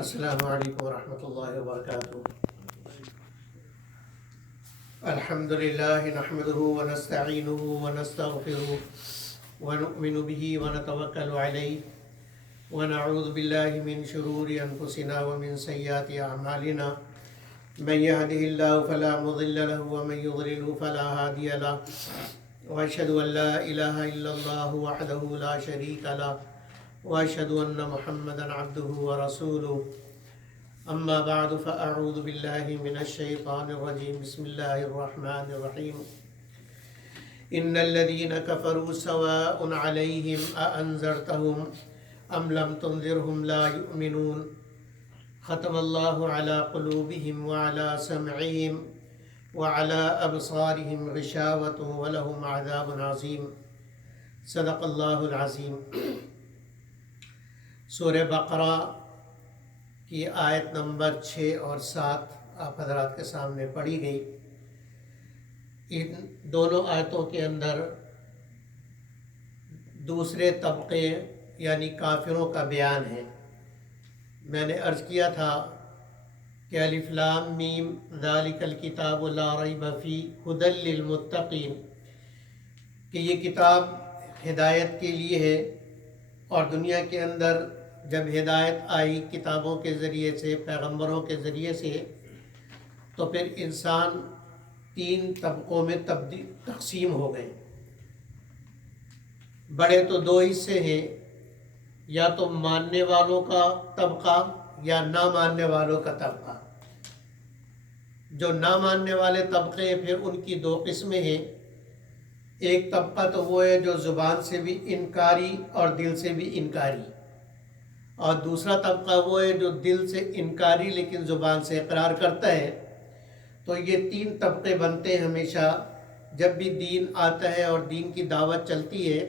السلام علیکم ورحمۃ اللہ وبرکاتہ۔ الحمد للہ نحمده ونستعینه ونستغفره ونؤمن به ونتوکل علیہ ونعوذ باللہ من شرور انفسنا ومن سیئات اعمالنا من يهده الله فلا مضل له ومن يضلل فلا هادي له واشهد ان لا اله الا الله وحده لا شريك له واشهد ان محمدا عبده ورسوله اما بعد فاعوذ بالله من الشيطان الرجيم بسم الله الرحمن الرحيم ان الذين كفروا سواء عليهم أأنذرتهم ام لم تنذرهم لا يؤمنون ختم الله على قلوبهم وعلى سمعهم وعلى ابصارهم غشاوة ولهم عذاب عظيم صدق الله العظيم۔ سورہ بقرہ کی آیت نمبر 6 اور 7 آپ حضرات کے سامنے پڑھی گئی۔ ان دونوں آیتوں کے اندر دوسرے طبقے یعنی کافروں کا بیان ہے۔ میں نے عرض کیا تھا کہ الف لام میم ذالک الکتاب لا ریب فیہ ھدی للمتقین، کہ یہ کتاب ہدایت کے لیے ہے، اور دنیا کے اندر جب ہدایت آئی کتابوں کے ذریعے سے، پیغمبروں کے ذریعے سے، تو پھر انسان 3 طبقوں میں تقسیم ہو گئے۔ بڑے تو 2 حصے ہیں، یا تو ماننے والوں کا طبقہ یا نہ ماننے والوں کا طبقہ۔ جو نہ ماننے والے طبقے ہیں پھر ان کی 2 قسمیں ہیں۔ ایک طبقہ تو وہ ہے جو زبان سے بھی انکاری اور دل سے بھی انکاری، اور دوسرا طبقہ وہ ہے جو دل سے انکاری لیکن زبان سے اقرار کرتا ہے۔ تو یہ 3 طبقے بنتے ہیں ہمیشہ جب بھی دین آتا ہے اور دین کی دعوت چلتی ہے۔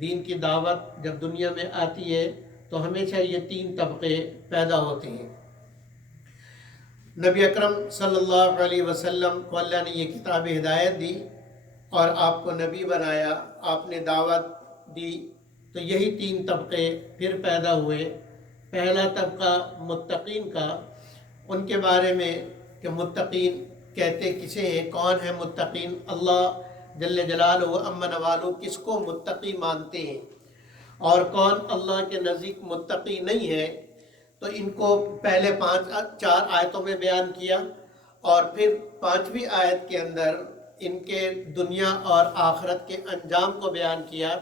دین کی دعوت جب دنیا میں آتی ہے تو ہمیشہ یہ 3 طبقے پیدا ہوتے ہیں۔ نبی اکرم صلی اللہ علیہ وسلم کو اللہ نے یہ کتاب ہدایت دی اور آپ کو نبی بنایا، آپ نے دعوت دی، تو یہی 3 طبقے پھر پیدا ہوئے۔ پہلا طبقہ متقین کا، ان کے بارے میں کہ متقین کہتے کسے ہیں، کون ہے متقین؟ اللہ جل جلالہ و امن والو کس کو متقی مانتے ہیں، اور کون اللہ کے نزدیک متقی نہیں ہے؟ تو ان کو پہلے 4 آیتوں میں بیان کیا، اور پھر 5ویں آیت کے اندر ان کے دنیا اور آخرت کے انجام کو بیان کیا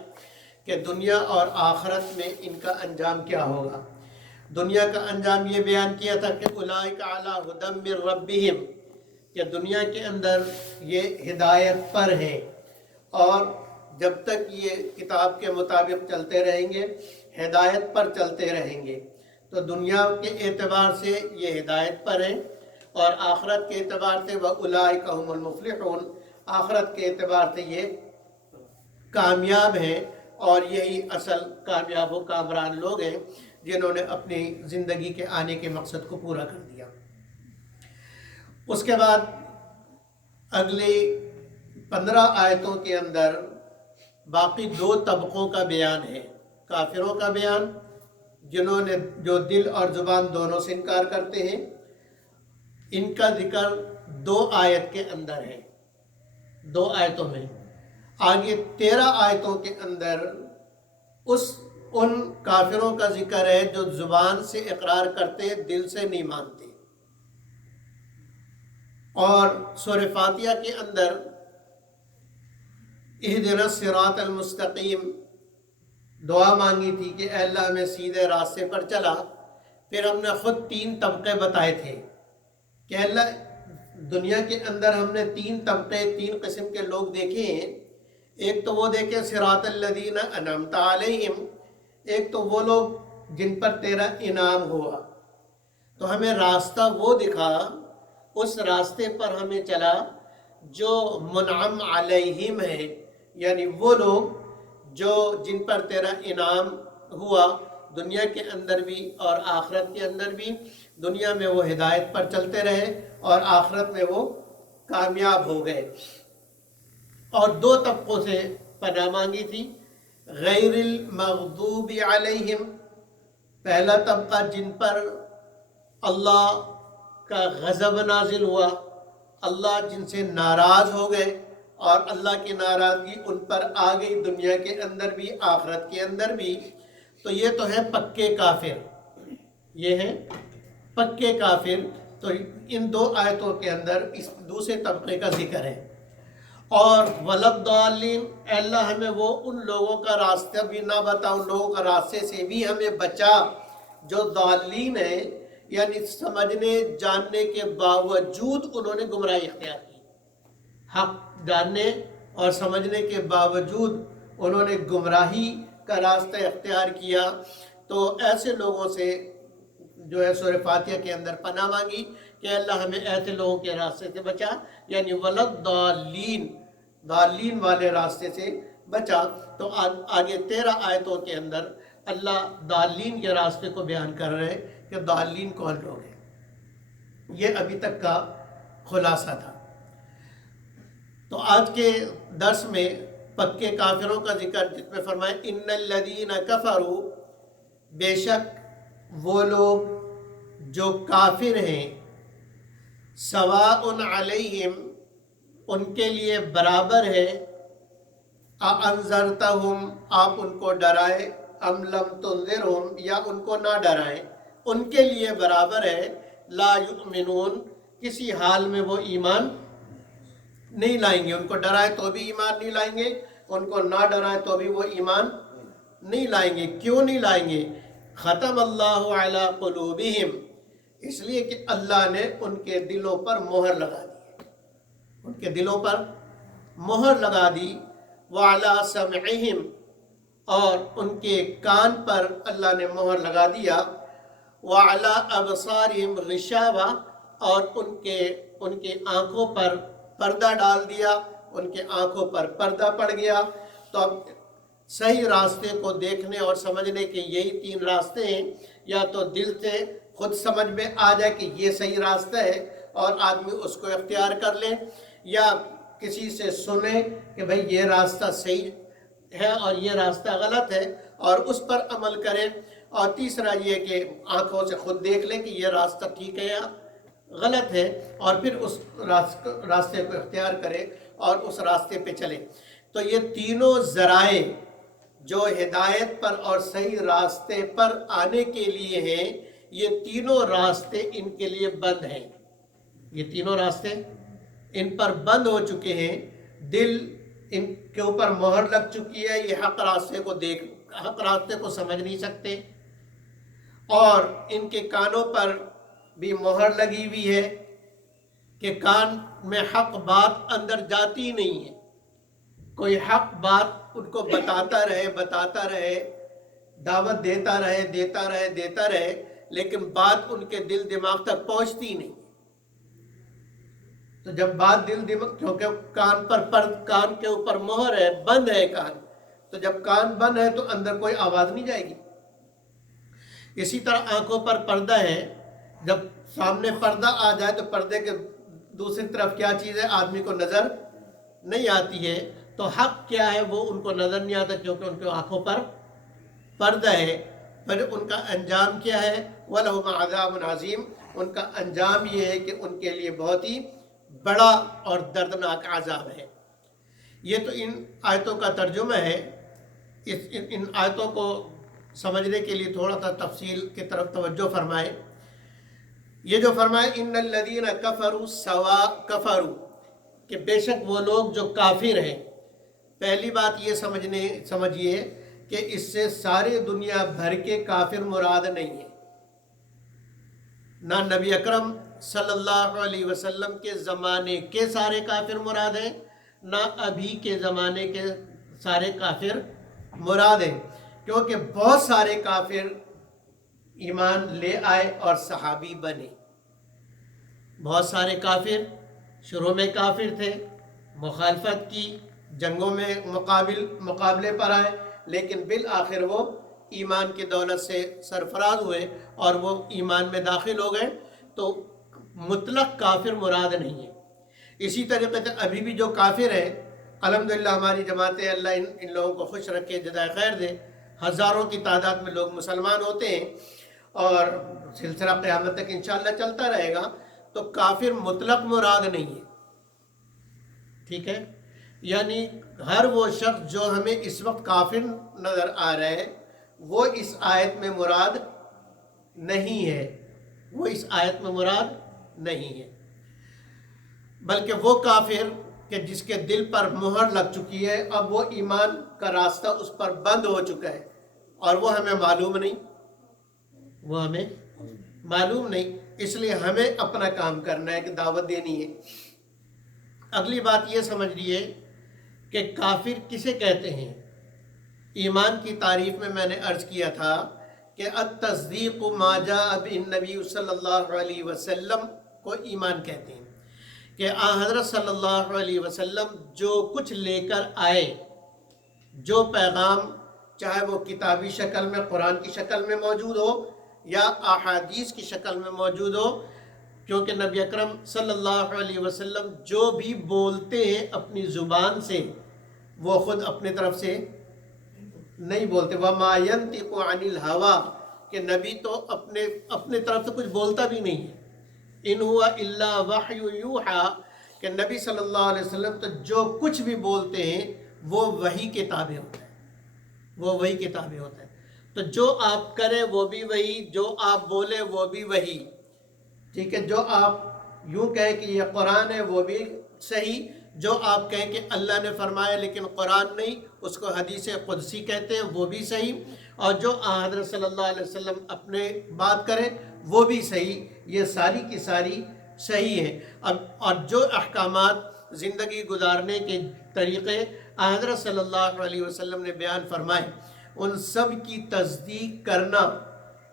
کہ دنیا اور آخرت میں ان کا انجام کیا ہوگا۔ دنیا کا انجام یہ بیان کیا تھا کہ اولئک علی ھدی من ربہم، کہ دنیا کے اندر یہ ہدایت پر ہیں، اور جب تک یہ کتاب کے مطابق چلتے رہیں گے، ہدایت پر چلتے رہیں گے، تو دنیا کے اعتبار سے یہ ہدایت پر ہیں، اور آخرت کے اعتبار سے وَأُولَئِکَ هُمُ الْمُفْلِحُونَ، آخرت کے اعتبار سے یہ کامیاب ہیں، اور یہی اصل کامیاب و کامران لوگ ہیں جنہوں نے اپنی زندگی کے آنے کے مقصد کو پورا کر دیا۔ اس کے بعد اگلی 15 آیتوں کے اندر باقی 2 طبقوں کا بیان ہے۔ کافروں کا بیان، جنہوں نے جو دل اور زبان دونوں سے انکار کرتے ہیں، ان کا ذکر 2 آیت کے اندر ہے، 2 آیتوں میں۔ آگے 13 آیتوں کے اندر ان کافروں کا ذکر ہے جو زبان سے اقرار کرتے دل سے نہیں مانتے۔ اور سورہ فاتحہ کے اندر اہدنا الصراط المستقیم دعا مانگی تھی کہ اے اللہ ہمیں سیدھے راستے پر چلا۔ پھر ہم نے خود 3 طبقے بتائے تھے کہ اللہ دنیا کے اندر ہم نے 3 طبقے، 3 قسم کے لوگ دیکھے ہیں۔ ایک تو وہ دیکھے صراط الذین انعمت علیہم، ایک تو وہ لوگ جن پر تیرا انعام ہوا۔ تو ہمیں راستہ وہ دکھا، اس راستے پر ہمیں چلا جو منعم علیہم ہے، یعنی وہ لوگ جو جن پر تیرا انعام ہوا دنیا کے اندر بھی اور آخرت کے اندر بھی۔ دنیا میں وہ ہدایت پر چلتے رہے اور آخرت میں وہ کامیاب ہو گئے۔ اور 2 طبقوں سے پناہ مانگی تھی، غیر المغضوب علیہم، پہلا طبقہ جن پر اللہ کا غضب نازل ہوا، اللہ جن سے ناراض ہو گئے، اور اللہ کی ناراضگی ان پر آ گئی دنیا کے اندر بھی آخرت کے اندر بھی، تو یہ تو ہے پکے کافر، یہ ہیں پکے کافر۔ تو ان دو آیتوں کے اندر اس دوسرے طبقے کا ذکر ہے۔ اور ولضالین، اے اللہ ہمیں وہ ان لوگوں کا راستہ بھی نہ بتا، ان لوگوں کا راستے سے بھی ہمیں بچا جو ضالین ہیں، یعنی سمجھنے جاننے کے باوجود انہوں نے گمراہی اختیار کی، حق جاننے اور سمجھنے کے باوجود انہوں نے گمراہی کا راستہ اختیار کیا۔ تو ایسے لوگوں سے جو ہے سورہ فاتحہ کے اندر پناہ مانگی کہ اللہ ہمیں ایسے لوگوں کے راستے سے بچا، یعنی ولضالین، ضالین والے راستے سے بچا۔ تو آگے 13 آیتوں کے اندر اللہ ضالین کے راستے کو بیان کر رہے ہیں کہ ضالین کون لوگ ہیں۔ یہ ابھی تک کا خلاصہ تھا۔ تو آج کے درس میں پکے کافروں کا ذکر، جس میں فرمائے ان الذین کفروا، بے شک وہ لوگ جو کافر ہیں، سواء علیہم، ان کے لیے برابر ہے، اانذرتہم، آپ ان کو ڈرائے، ام لم تنذرہم، یا ان کو نہ ڈرائیں، ان کے لیے برابر ہے، لا یؤمنون، کسی حال میں وہ ایمان نہیں لائیں گے۔ ان کو ڈرائے تو بھی ایمان نہیں لائیں گے، ان کو نہ ڈرائے تو بھی وہ ایمان نہیں لائیں گے۔ کیوں نہیں لائیں گے؟ ختم اللہ علی قلوبہم، اس لیے کہ اللہ نے ان کے دلوں پر مہر لگا دی، ان کے دلوں پر مہر لگا دی، وعلی سمعہم، اور ان کے کان پر اللہ نے مہر لگا دیا، وعلی ابصارہم غشاوہ، اور ان کے آنکھوں پر پردہ ڈال دیا، ان کے آنکھوں پر پردہ پڑ گیا۔ تو اب صحیح راستے کو دیکھنے اور سمجھنے کے یہی 3 راستے ہیں، یا تو دل سے خود سمجھ میں آ جائے کہ یہ صحیح راستہ ہے اور آدمی اس کو اختیار کر لے، یا کسی سے سنے کہ بھئی یہ راستہ صحیح ہے اور یہ راستہ غلط ہے اور اس پر عمل کرے، اور تیسرا یہ کہ آنکھوں سے خود دیکھ لیں کہ یہ راستہ ٹھیک ہے یا غلط ہے، اور پھر اس راستے کو اختیار کرے اور اس راستے پہ چلے۔ تو یہ تینوں ذرائع جو ہدایت پر اور صحیح راستے پر آنے کے لیے ہیں، یہ تینوں راستے ان کے لیے بند ہیں، یہ تینوں راستے ان پر بند ہو چکے ہیں۔ دل ان کے اوپر مہر لگ چکی ہے، یہ حق راستے کو سمجھ نہیں سکتے، اور ان کے کانوں پر بھی مہر لگی ہوئی ہے کہ کان میں حق بات اندر جاتی نہیں ہے، کوئی حق بات ان کو بتاتا رہے، دعوت دیتا رہے، لیکن بات ان کے دل دماغ تک پہنچتی نہیں۔ تو جب بات دل دماغ، کیونکہ کان کے اوپر مہر ہے، بند ہے کان، تو جب کان بند ہے تو اندر کوئی آواز نہیں جائے گی۔ اسی طرح آنکھوں پر پردہ ہے، جب سامنے پردہ آ جائے تو پردے کے دوسری طرف کیا چیز ہے آدمی کو نظر نہیں آتی ہے، تو حق کیا ہے وہ ان کو نظر نہیں آتا، کیونکہ ان کے آنکھوں پر پردہ ہے۔ پھر ان کا انجام کیا ہے؟ وَلَهُمْ عَذَابٌ عَظِيمٌ، ان کا انجام یہ ہے کہ ان کے لیے بہت ہی بڑا اور دردناک عذاب ہے۔ یہ تو ان آیتوں کا ترجمہ ہے۔ ان آیتوں کو سمجھنے کے لیے تھوڑا سا تفصیل کی طرف توجہ فرمائے۔ یہ جو فرمائے ان الذین کفروا سواء کفروا، کہ بے شک وہ لوگ جو کافر ہیں، پہلی بات یہ سمجھیے کہ اس سے سارے دنیا بھر کے کافر مراد نہیں ہیں، نہ نبی اکرم صلی اللہ علیہ وسلم کے زمانے کے سارے کافر مراد ہیں، نہ ابھی کے زمانے کے سارے کافر مراد ہیں، کیونکہ بہت سارے کافر ایمان لے آئے اور صحابی بنے۔ بہت سارے کافر شروع میں کافر تھے، مخالفت کی، جنگوں میں مقابلے پر آئے، لیکن بالآخر وہ ایمان کی دولت سے سرفراز ہوئے اور وہ ایمان میں داخل ہو گئے، تو مطلق کافر مراد نہیں ہے۔ اسی طریقے سے ابھی بھی جو کافر ہیں، الحمدللہ ہماری جماعتیں، اللہ ان لوگوں کو خوش رکھے، جزائے خیر دے، ہزاروں کی تعداد میں لوگ مسلمان ہوتے ہیں، اور سلسلہ قیامت تک انشاءاللہ چلتا رہے گا، تو کافر مطلق مراد نہیں ہے، ٹھیک ہے؟ یعنی ہر وہ شخص جو ہمیں اس وقت کافر نظر آ رہا ہے وہ اس آیت میں مراد نہیں ہے، وہ اس آیت میں مراد نہیں ہے، بلکہ وہ کافر کہ جس کے دل پر مہر لگ چکی ہے، اب وہ ایمان کا راستہ اس پر بند ہو چکا ہے اور وہ ہمیں معلوم نہیں، وہ ہمیں معلوم نہیں، اس لیے ہمیں اپنا کام کرنا ہے کہ دعوت دینی ہے۔ اگلی بات یہ سمجھ لیے کہ کافر کسے کہتے ہیں۔ ایمان کی تعریف میں نے عرض کیا تھا کہ التصدیق ما جاء به النبی صلی اللہ علیہ وسلم کو ایمان کہتے ہیں، کہ حضرت صلی اللہ علیہ وسلم جو کچھ لے کر آئے، جو پیغام، چاہے وہ کتابی شکل میں قرآن کی شکل میں موجود ہو یا احادیث کی شکل میں موجود ہو، کیونکہ نبی اکرم صلی اللہ علیہ وسلم جو بھی بولتے ہیں اپنی زبان سے وہ خود اپنے طرف سے نہیں بولتے، وَمَا يَنْطِقُ عَنِ الْهَوَىٰ، کہ نبی تو اپنے طرف سے کچھ بولتا بھی نہیں ہے، اِنْ هُوَ إِلَّا وَحْيٌ يُوحَىٰ، کہ نبی صلی اللہ علیہ وسلم تو جو کچھ بھی بولتے ہیں وہ وحی کے تابع ہوتا ہے، وہ وحی کے تابع ہوتا ہے۔ تو جو آپ کریں وہ بھی وحی، جو آپ بولیں وہ بھی وحی، ٹھیک ہے؟ جو آپ یوں کہیں کہ یہ قرآن ہے وہ بھی صحیح، جو آپ کہیں کہ اللہ نے فرمایا لیکن قرآن نہیں، اس کو حدیث قدسی کہتے ہیں، وہ بھی صحیح، اور جو حضرت صلی اللہ علیہ وسلم اپنے بات کریں وہ بھی صحیح، یہ ساری کی ساری صحیح ہے۔ اور جو احکامات زندگی گزارنے کے طریقے حضرت صلی اللہ علیہ وسلم نے بیان فرمائے، ان سب کی تصدیق کرنا،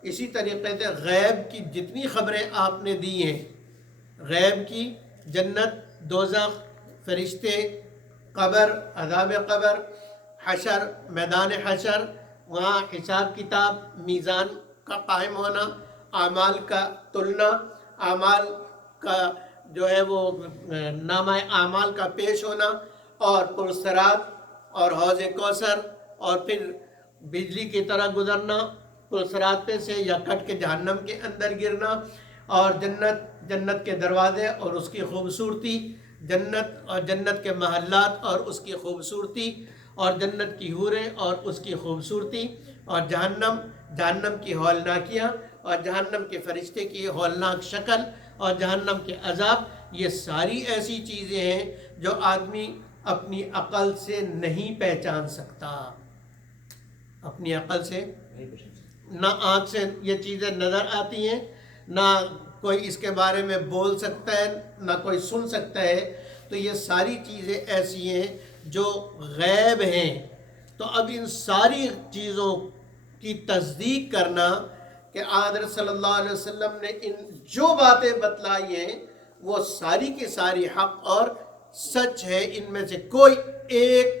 اسی طریقے سے غیب کی جتنی خبریں آپ نے دی ہیں، غیب کی، جنت، دوزخ، فرشتے، قبر، عذاب قبر، حشر، میدان حشر، وہاں حساب کتاب، میزان کا قائم ہونا، اعمال کا تلنا، اعمال کا جو ہے وہ نامہ اعمال کا پیش ہونا، اور پرصراط اور حوض کوثر، اور پھر بجلی کی طرح گزرنا پرصراط پہ سے یا کٹ کے جہنم کے اندر گرنا، اور جنت کے دروازے اور اس کی خوبصورتی، جنت کے محلات اور اس کی خوبصورتی، اور جنت کی حوریں اور اس کی خوبصورتی، اور جہنم کی ہولناکیاں، اور جہنم کے فرشتے کی ہولناک شکل، اور جہنم کے عذاب، یہ ساری ایسی چیزیں ہیں جو آدمی اپنی عقل سے نہیں پہچان سکتا، اپنی عقل سے، نہ آنکھ سے یہ چیزیں نظر آتی ہیں، نہ کوئی اس کے بارے میں بول سکتا ہے، نہ کوئی سن سکتا ہے، تو یہ ساری چیزیں ایسی ہیں جو غیب ہیں۔ تو اب ان ساری چیزوں کی تصدیق کرنا کہ حضرت صلی اللہ علیہ وسلم نے ان جو باتیں بتلائی ہیں وہ ساری کی ساری حق اور سچ ہے، ان میں سے کوئی ایک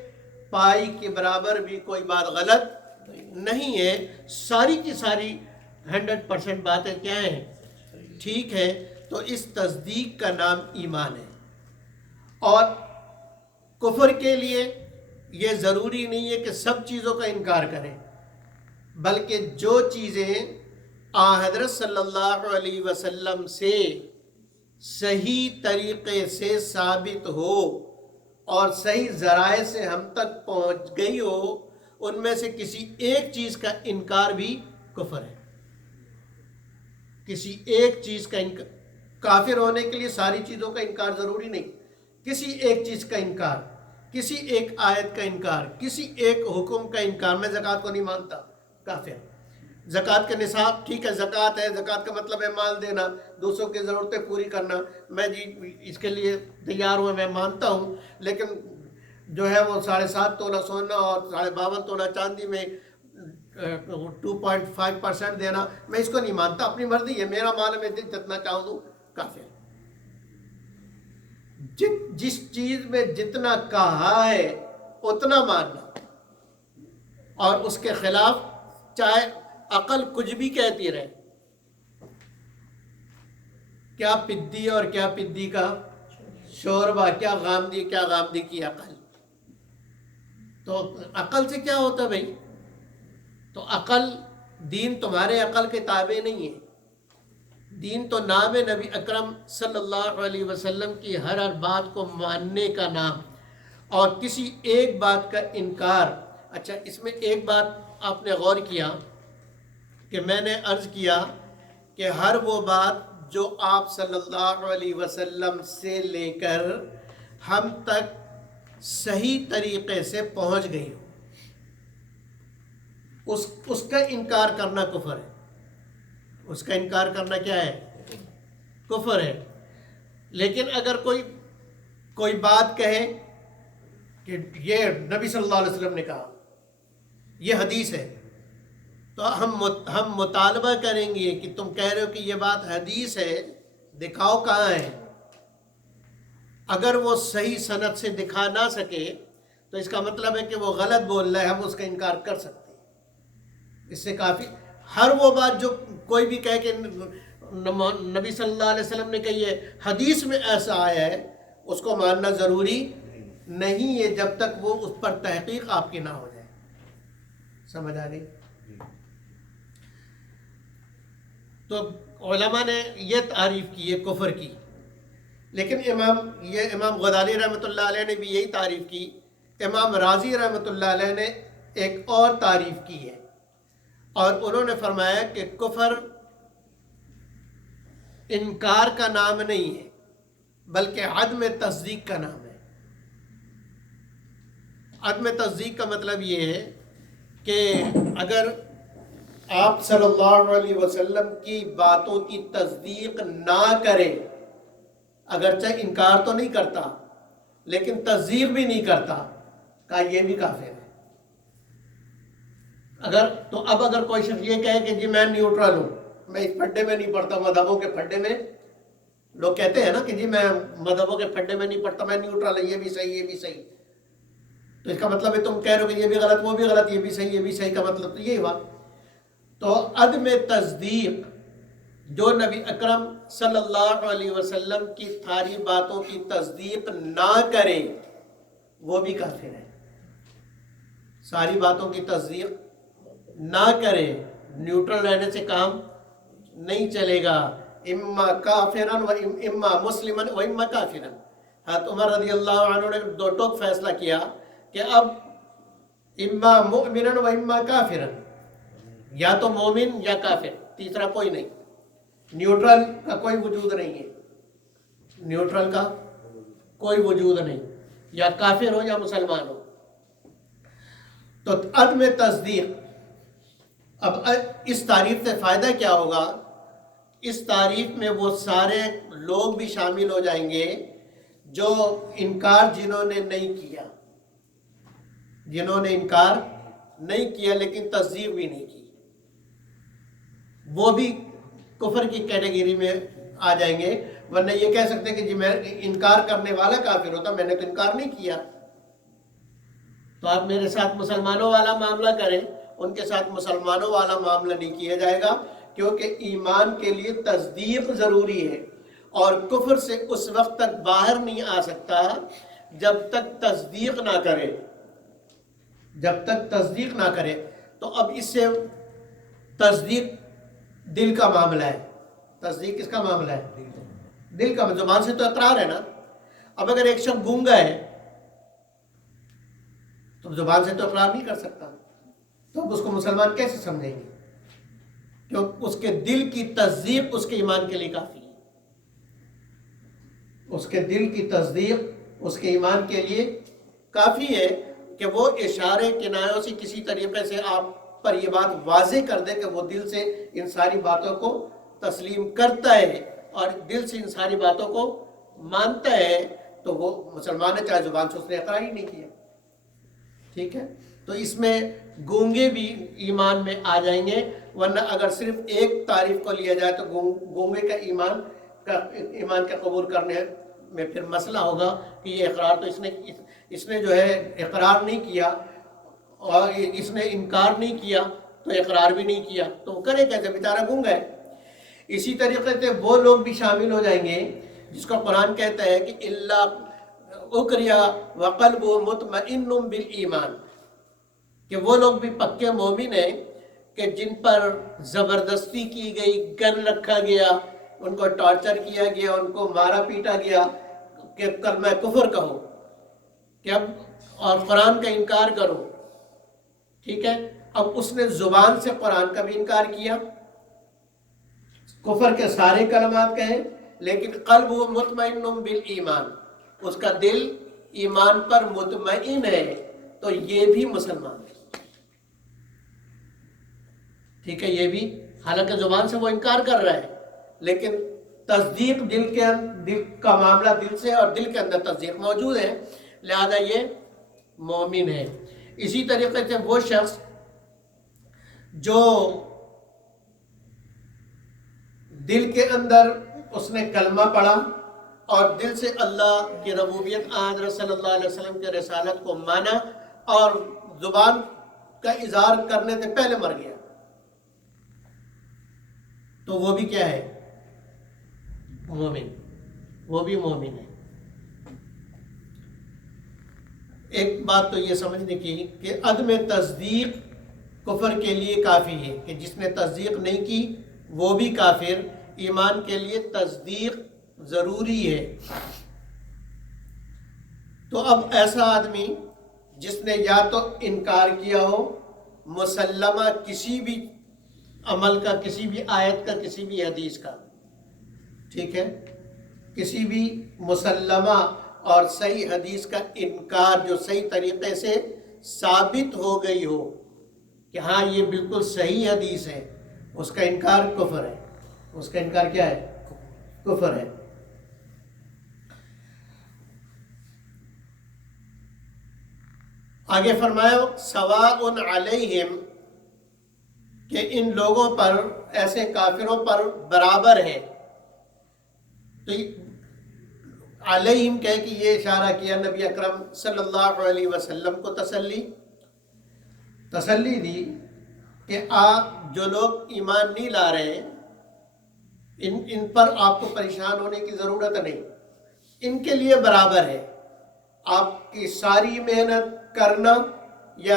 پائی کے برابر بھی کوئی بات غلط نہیں ہے، ساری کی ساری 100% باتیں کیا ہیں؟ ٹھیک ہے۔ تو اس تصدیق کا نام ایمان ہے۔ اور کفر کے لیے یہ ضروری نہیں ہے کہ سب چیزوں کا انکار کریں، بلکہ جو چیزیں حضرت صلی اللہ علیہ وسلم سے صحیح طریقے سے ثابت ہو اور صحیح ذرائع سے ہم تک پہنچ گئی ہو، ان میں سے کسی ایک چیز کا انکار بھی کفر ہے۔ کسی ایک چیز کا انکار، کافر ہونے کے لیے ساری چیزوں کا انکار ضروری نہیں، کسی ایک چیز کا انکار، کسی ایک آیت کا انکار، کسی ایک حکم کا انکار، میں زکوٰۃ کو نہیں مانتا، کافر۔ زکوٰۃ کا نصاب، ٹھیک ہے، زکوٰۃ ہے، زکوٰۃ کا مطلب ہے مال دینا، دوسروں کی ضرورتیں پوری کرنا، میں جی اس کے لیے تیار ہوں، میں مانتا ہوں، لیکن جو ہے وہ 7.5 تولہ سونا اور 52.5 تولہ چاندی میں 2.5% دینا، میں اس کو نہیں مانتا، اپنی مرضی ہے، میرا مال میں جتنا چاہوں دوں، کافر۔ جس چیز میں جتنا کہا ہے اتنا ماننا، اور اس کے خلاف چاہے عقل کچھ بھی کہتی رہے، کیا پدی اور کیا پدی کا شوربہ، کیا غامدی کی عقل، تو عقل سے کیا ہوتا بھائی؟ تو عقل دین تمہارے عقل کے تابع نہیں ہے. دین تو نام ہے نبی اکرم صلی اللہ علیہ وسلم کی ہر بات کو ماننے کا نام، اور کسی ایک بات کا انکار. اچھا، اس میں ایک بات آپ نے غور کیا کہ میں نے عرض کیا کہ ہر وہ بات جو آپ صلی اللہ علیہ وسلم سے لے کر ہم تک صحیح طریقے سے پہنچ گئی ہو، اس کا انکار کرنا کفر ہے. اس کا انکار کرنا کیا ہے؟ کفر ہے. لیکن اگر کوئی بات کہے کہ یہ نبی صلی اللہ علیہ وسلم نے کہا، یہ حدیث ہے، تو ہم مطالبہ کریں گے کہ تم کہہ رہے ہو کہ یہ بات حدیث ہے، دکھاؤ کہاں ہے. اگر وہ صحیح سند سے دکھا نہ سکے تو اس کا مطلب ہے کہ وہ غلط بول رہا ہے، ہم اس کا انکار کر سکتے ہیں. اس سے کافی. ہر وہ بات جو کوئی بھی کہے کہ نبی صلی اللہ علیہ وسلم نے کہی ہے، حدیث میں ایسا آیا ہے، اس کو ماننا ضروری نہیں ہے جب تک وہ اس پر تحقیق آپ کی نہ ہو جائے. سمجھ آ گئی؟ تو علماء نے یہ تعریف کی ہے کفر کی. لیکن امام غزالی رحمۃ اللہ علیہ نے بھی یہی تعریف کی. امام رازی رحمۃ اللہ علیہ نے ایک اور تعریف کی ہے، اور انہوں نے فرمایا کہ کفر انکار کا نام نہیں ہے بلکہ عدم تصدیق کا نام ہے. عدم تصدیق کا مطلب یہ ہے کہ اگر آپ صلی اللہ علیہ وسلم کی باتوں کی تصدیق نہ کرے، اگرچہ انکار تو نہیں کرتا لیکن تصدیق بھی نہیں کرتا، کہا یہ بھی کافر ہے. اگر کوئی شخص یہ کہے کہ جی میں نیوٹرل ہوں، میں اس پھڈے میں نہیں پڑتا، مذہبوں کے پھڈے میں، لوگ کہتے ہیں نا کہ جی میں مذہبوں کے پھڈے میں نہیں پڑتا، میں نیوٹرل ہے، یہ بھی صحیح یہ بھی صحیح. تو اس کا مطلب ہے تم کہہ رہے ہو کہ یہ بھی غلط وہ بھی غلط، یہ بھی صحیح یہ بھی صحیح، کا مطلب تو یہی ہوا. تو عدم تصدیق جو نبی اکرم صلی اللہ علیہ وسلم کی ساری باتوں کی تصدیق نہ کرے وہ بھی کافر ہے. ساری باتوں کی تصدیق نہ کرے، نیوٹرل رہنے سے کام نہیں چلے گا. اما کافرن و اما مسلمن و اما کافرن. حضرت عمر رضی اللہ عنہ نے دو ٹوک فیصلہ کیا کہ اب اما مؤمنن و اما کافرن، یا تو مومن یا کافر، تیسرا کوئی نہیں. نیوٹرل کا کوئی وجود نہیں ہے، نیوٹرل کا کوئی وجود نہیں، یا کافر ہو یا مسلمان ہو. تو عدم تصدیق. اب اس تعریف سے فائدہ کیا ہوگا؟ اس تعریف میں وہ سارے لوگ بھی شامل ہو جائیں گے جو انکار جنہوں نے نہیں کیا، جنہوں نے انکار نہیں کیا لیکن تصدیق بھی نہیں کی، وہ بھی کفر کی کیٹیگری میں آ جائیں گے. ورنہ یہ کہہ سکتے ہیں کہ جی میں انکار کرنے والا کافر ہوتا، میں نے تو انکار نہیں کیا. تو آپ میرے ساتھ مسلمانوں والا معاملہ کریں، ان کے ساتھ مسلمانوں والا معاملہ نہیں کیا جائے گا، کیونکہ ایمان کے لیے تصدیق ضروری ہے، اور کفر سے اس وقت تک باہر نہیں آ سکتا جب تک تصدیق نہ کرے، جب تک تصدیق نہ کرے. تو اب اس سے تصدیق دل کا معاملہ ہے. تصدیق کس کا معاملہ ہے؟ دل کا. زبان سے تو اقرار ہے نا. اب اگر ایک شخص گونگا ہے تو زبان سے تو اقرار نہیں کر سکتا، تو اب اس کو مسلمان کیسے سمجھیں گے؟ کیونکہ اس کے دل کی تصدیق اس کے ایمان کے لیے کافی ہے. اس کے دل کی تصدیق اس کے ایمان کے لیے کافی ہے کہ وہ اشارے کنایوں سے کسی طریقے سے آپ پر یہ بات واضح کر دے کہ وہ دل سے ان ساری باتوں کو تسلیم کرتا ہے اور دل سے ان ساری باتوں کو مانتا ہے، تو وہ مسلمان ہے، چاہے زبان سے اس نے اقرار ہی نہیں کیا. ٹھیک ہے. تو اس میں گونگے بھی ایمان میں آ جائیں گے. ورنہ اگر صرف ایک تعریف کو لیا جائے تو گونگے کا ایمان کا قبول کرنے میں پھر مسئلہ ہوگا کہ یہ اقرار تو اس نے جو ہے اقرار نہیں کیا، اور اس نے انکار نہیں کیا تو اقرار بھی نہیں کیا، تو وہ کرے کیسے؟ بیچارہ گونگا ہے. اسی طریقے سے وہ لوگ بھی شامل ہو جائیں گے جس کو قرآن کہتا ہے کہ اللہ اکریا وقلب مطمئن بالایمان، کہ وہ لوگ بھی پکے مومن ہیں کہ جن پر زبردستی کی گئی، گن رکھا گیا، ان کو ٹارچر کیا گیا، ان کو مارا پیٹا گیا کہ کلمہ کفر کہو کہ اب اور قرآن کا انکار کرو، ٹھیک ہے؟ اب اس نے زبان سے قرآن کا بھی انکار کیا، کفر کے سارے کلمات کہیں، لیکن قلب وہ مطمئن بالایمان، اس کا دل ایمان پر مطمئن ہے، تو یہ بھی مسلمان ہے، ٹھیک ہے؟ یہ بھی حالانکہ زبان سے وہ انکار کر رہا ہے، لیکن تصدیق دل کا معاملہ دل سے، اور دل کے اندر تصدیق موجود ہے، لہذا یہ مومن ہے۔ اسی طریقے سے وہ شخص جو دل کے اندر اس نے کلمہ پڑھا اور دل سے اللہ کی ربوبیت، حضرت صلی اللہ علیہ وسلم کے رسالت کو مانا، اور زبان کا اظہار کرنے سے پہلے مر گیا، تو وہ بھی کیا ہے؟ مومن، وہ بھی مومن ہے۔ ایک بات تو یہ سمجھنے کی کہ عدم تصدیق کفر کے لیے کافی ہے، کہ جس نے تصدیق نہیں کی وہ بھی کافر، ایمان کے لیے تصدیق ضروری ہے۔ تو اب ایسا آدمی جس نے یا تو انکار کیا ہو مسلمہ کسی بھی عمل کا، کسی بھی آیت کا، کسی بھی حدیث کا، ٹھیک ہے، کسی بھی مسلمہ اور صحیح حدیث کا انکار جو صحیح طریقے سے ثابت ہو گئی ہو کہ ہاں یہ بالکل صحیح حدیث ہے، اس کا انکار کفر ہے، اس کا انکار کیا ہے؟ کفر ہے۔ آگے فرمایا سواء علیہم، کہ ان لوگوں پر، ایسے کافروں پر برابر ہے۔ تو علیہم کہہ کہ یہ اشارہ کیا نبی اکرم صلی اللہ علیہ وسلم کو تسلی دی کہ آپ جو لوگ ایمان نہیں لا رہے ان پر آپ کو پریشان ہونے کی ضرورت نہیں، ان کے لیے برابر ہے، آپ کی ساری محنت کرنا یا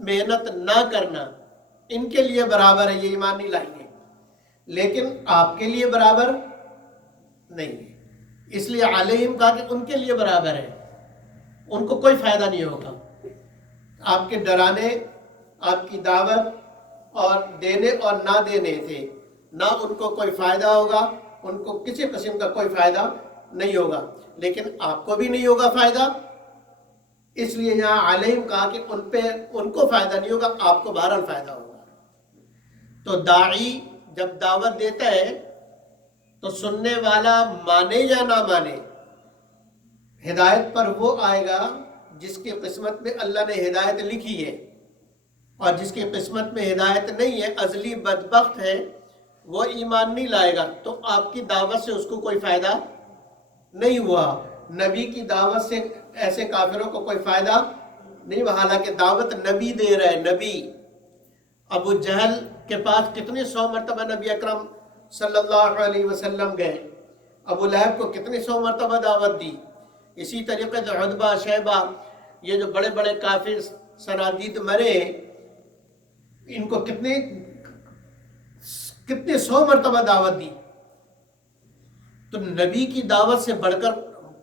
محنت نہ کرنا ان کے لیے برابر ہے، یہ ایمان نہیں لائیں گے، لیکن آپ کے لیے برابر نہیں ہے، اس لیے علیہم کہا کہ ان کے لیے برابر ہے، ان کو کوئی فائدہ نہیں ہوگا، آپ کے ڈرانے، آپ کی دعوت اور دینے اور نہ دینے سے نہ ان کو کوئی فائدہ ہوگا، ان کو کسی قسم کا کوئی فائدہ نہیں ہوگا، لیکن آپ کو بھی نہیں ہوگا فائدہ، اس لیے یہاں علیہم کہا کہ ان کو فائدہ نہیں ہوگا، آپ کو بہرحال فائدہ ہوگا۔ تو داعی جب دعوت دیتا ہے تو سننے والا مانے یا نہ مانے، ہدایت پر وہ آئے گا جس کی قسمت میں اللہ نے ہدایت لکھی ہے، اور جس کی قسمت میں ہدایت نہیں ہے، ازلی بدبخت ہے، وہ ایمان نہیں لائے گا، تو آپ کی دعوت سے اس کو کوئی فائدہ نہیں ہوا، نبی کی دعوت سے ایسے کافروں کو کوئی فائدہ نہیں ہوا، حالانکہ دعوت نبی دے رہا ہے، نبی۔ ابو جہل کے پاس کتنی 100 مرتبہ نبی اکرم صلی اللہ علیہ وسلم گئے، ابو لہب کو کتنی 100 مرتبہ دعوت دی، اسی طریقے سے عتبہ، شیبہ، یہ جو بڑے بڑے کافر صنادید مرے، ان کو کتنی 100 مرتبہ دعوت دی۔ تو نبی کی دعوت سے بڑھ کر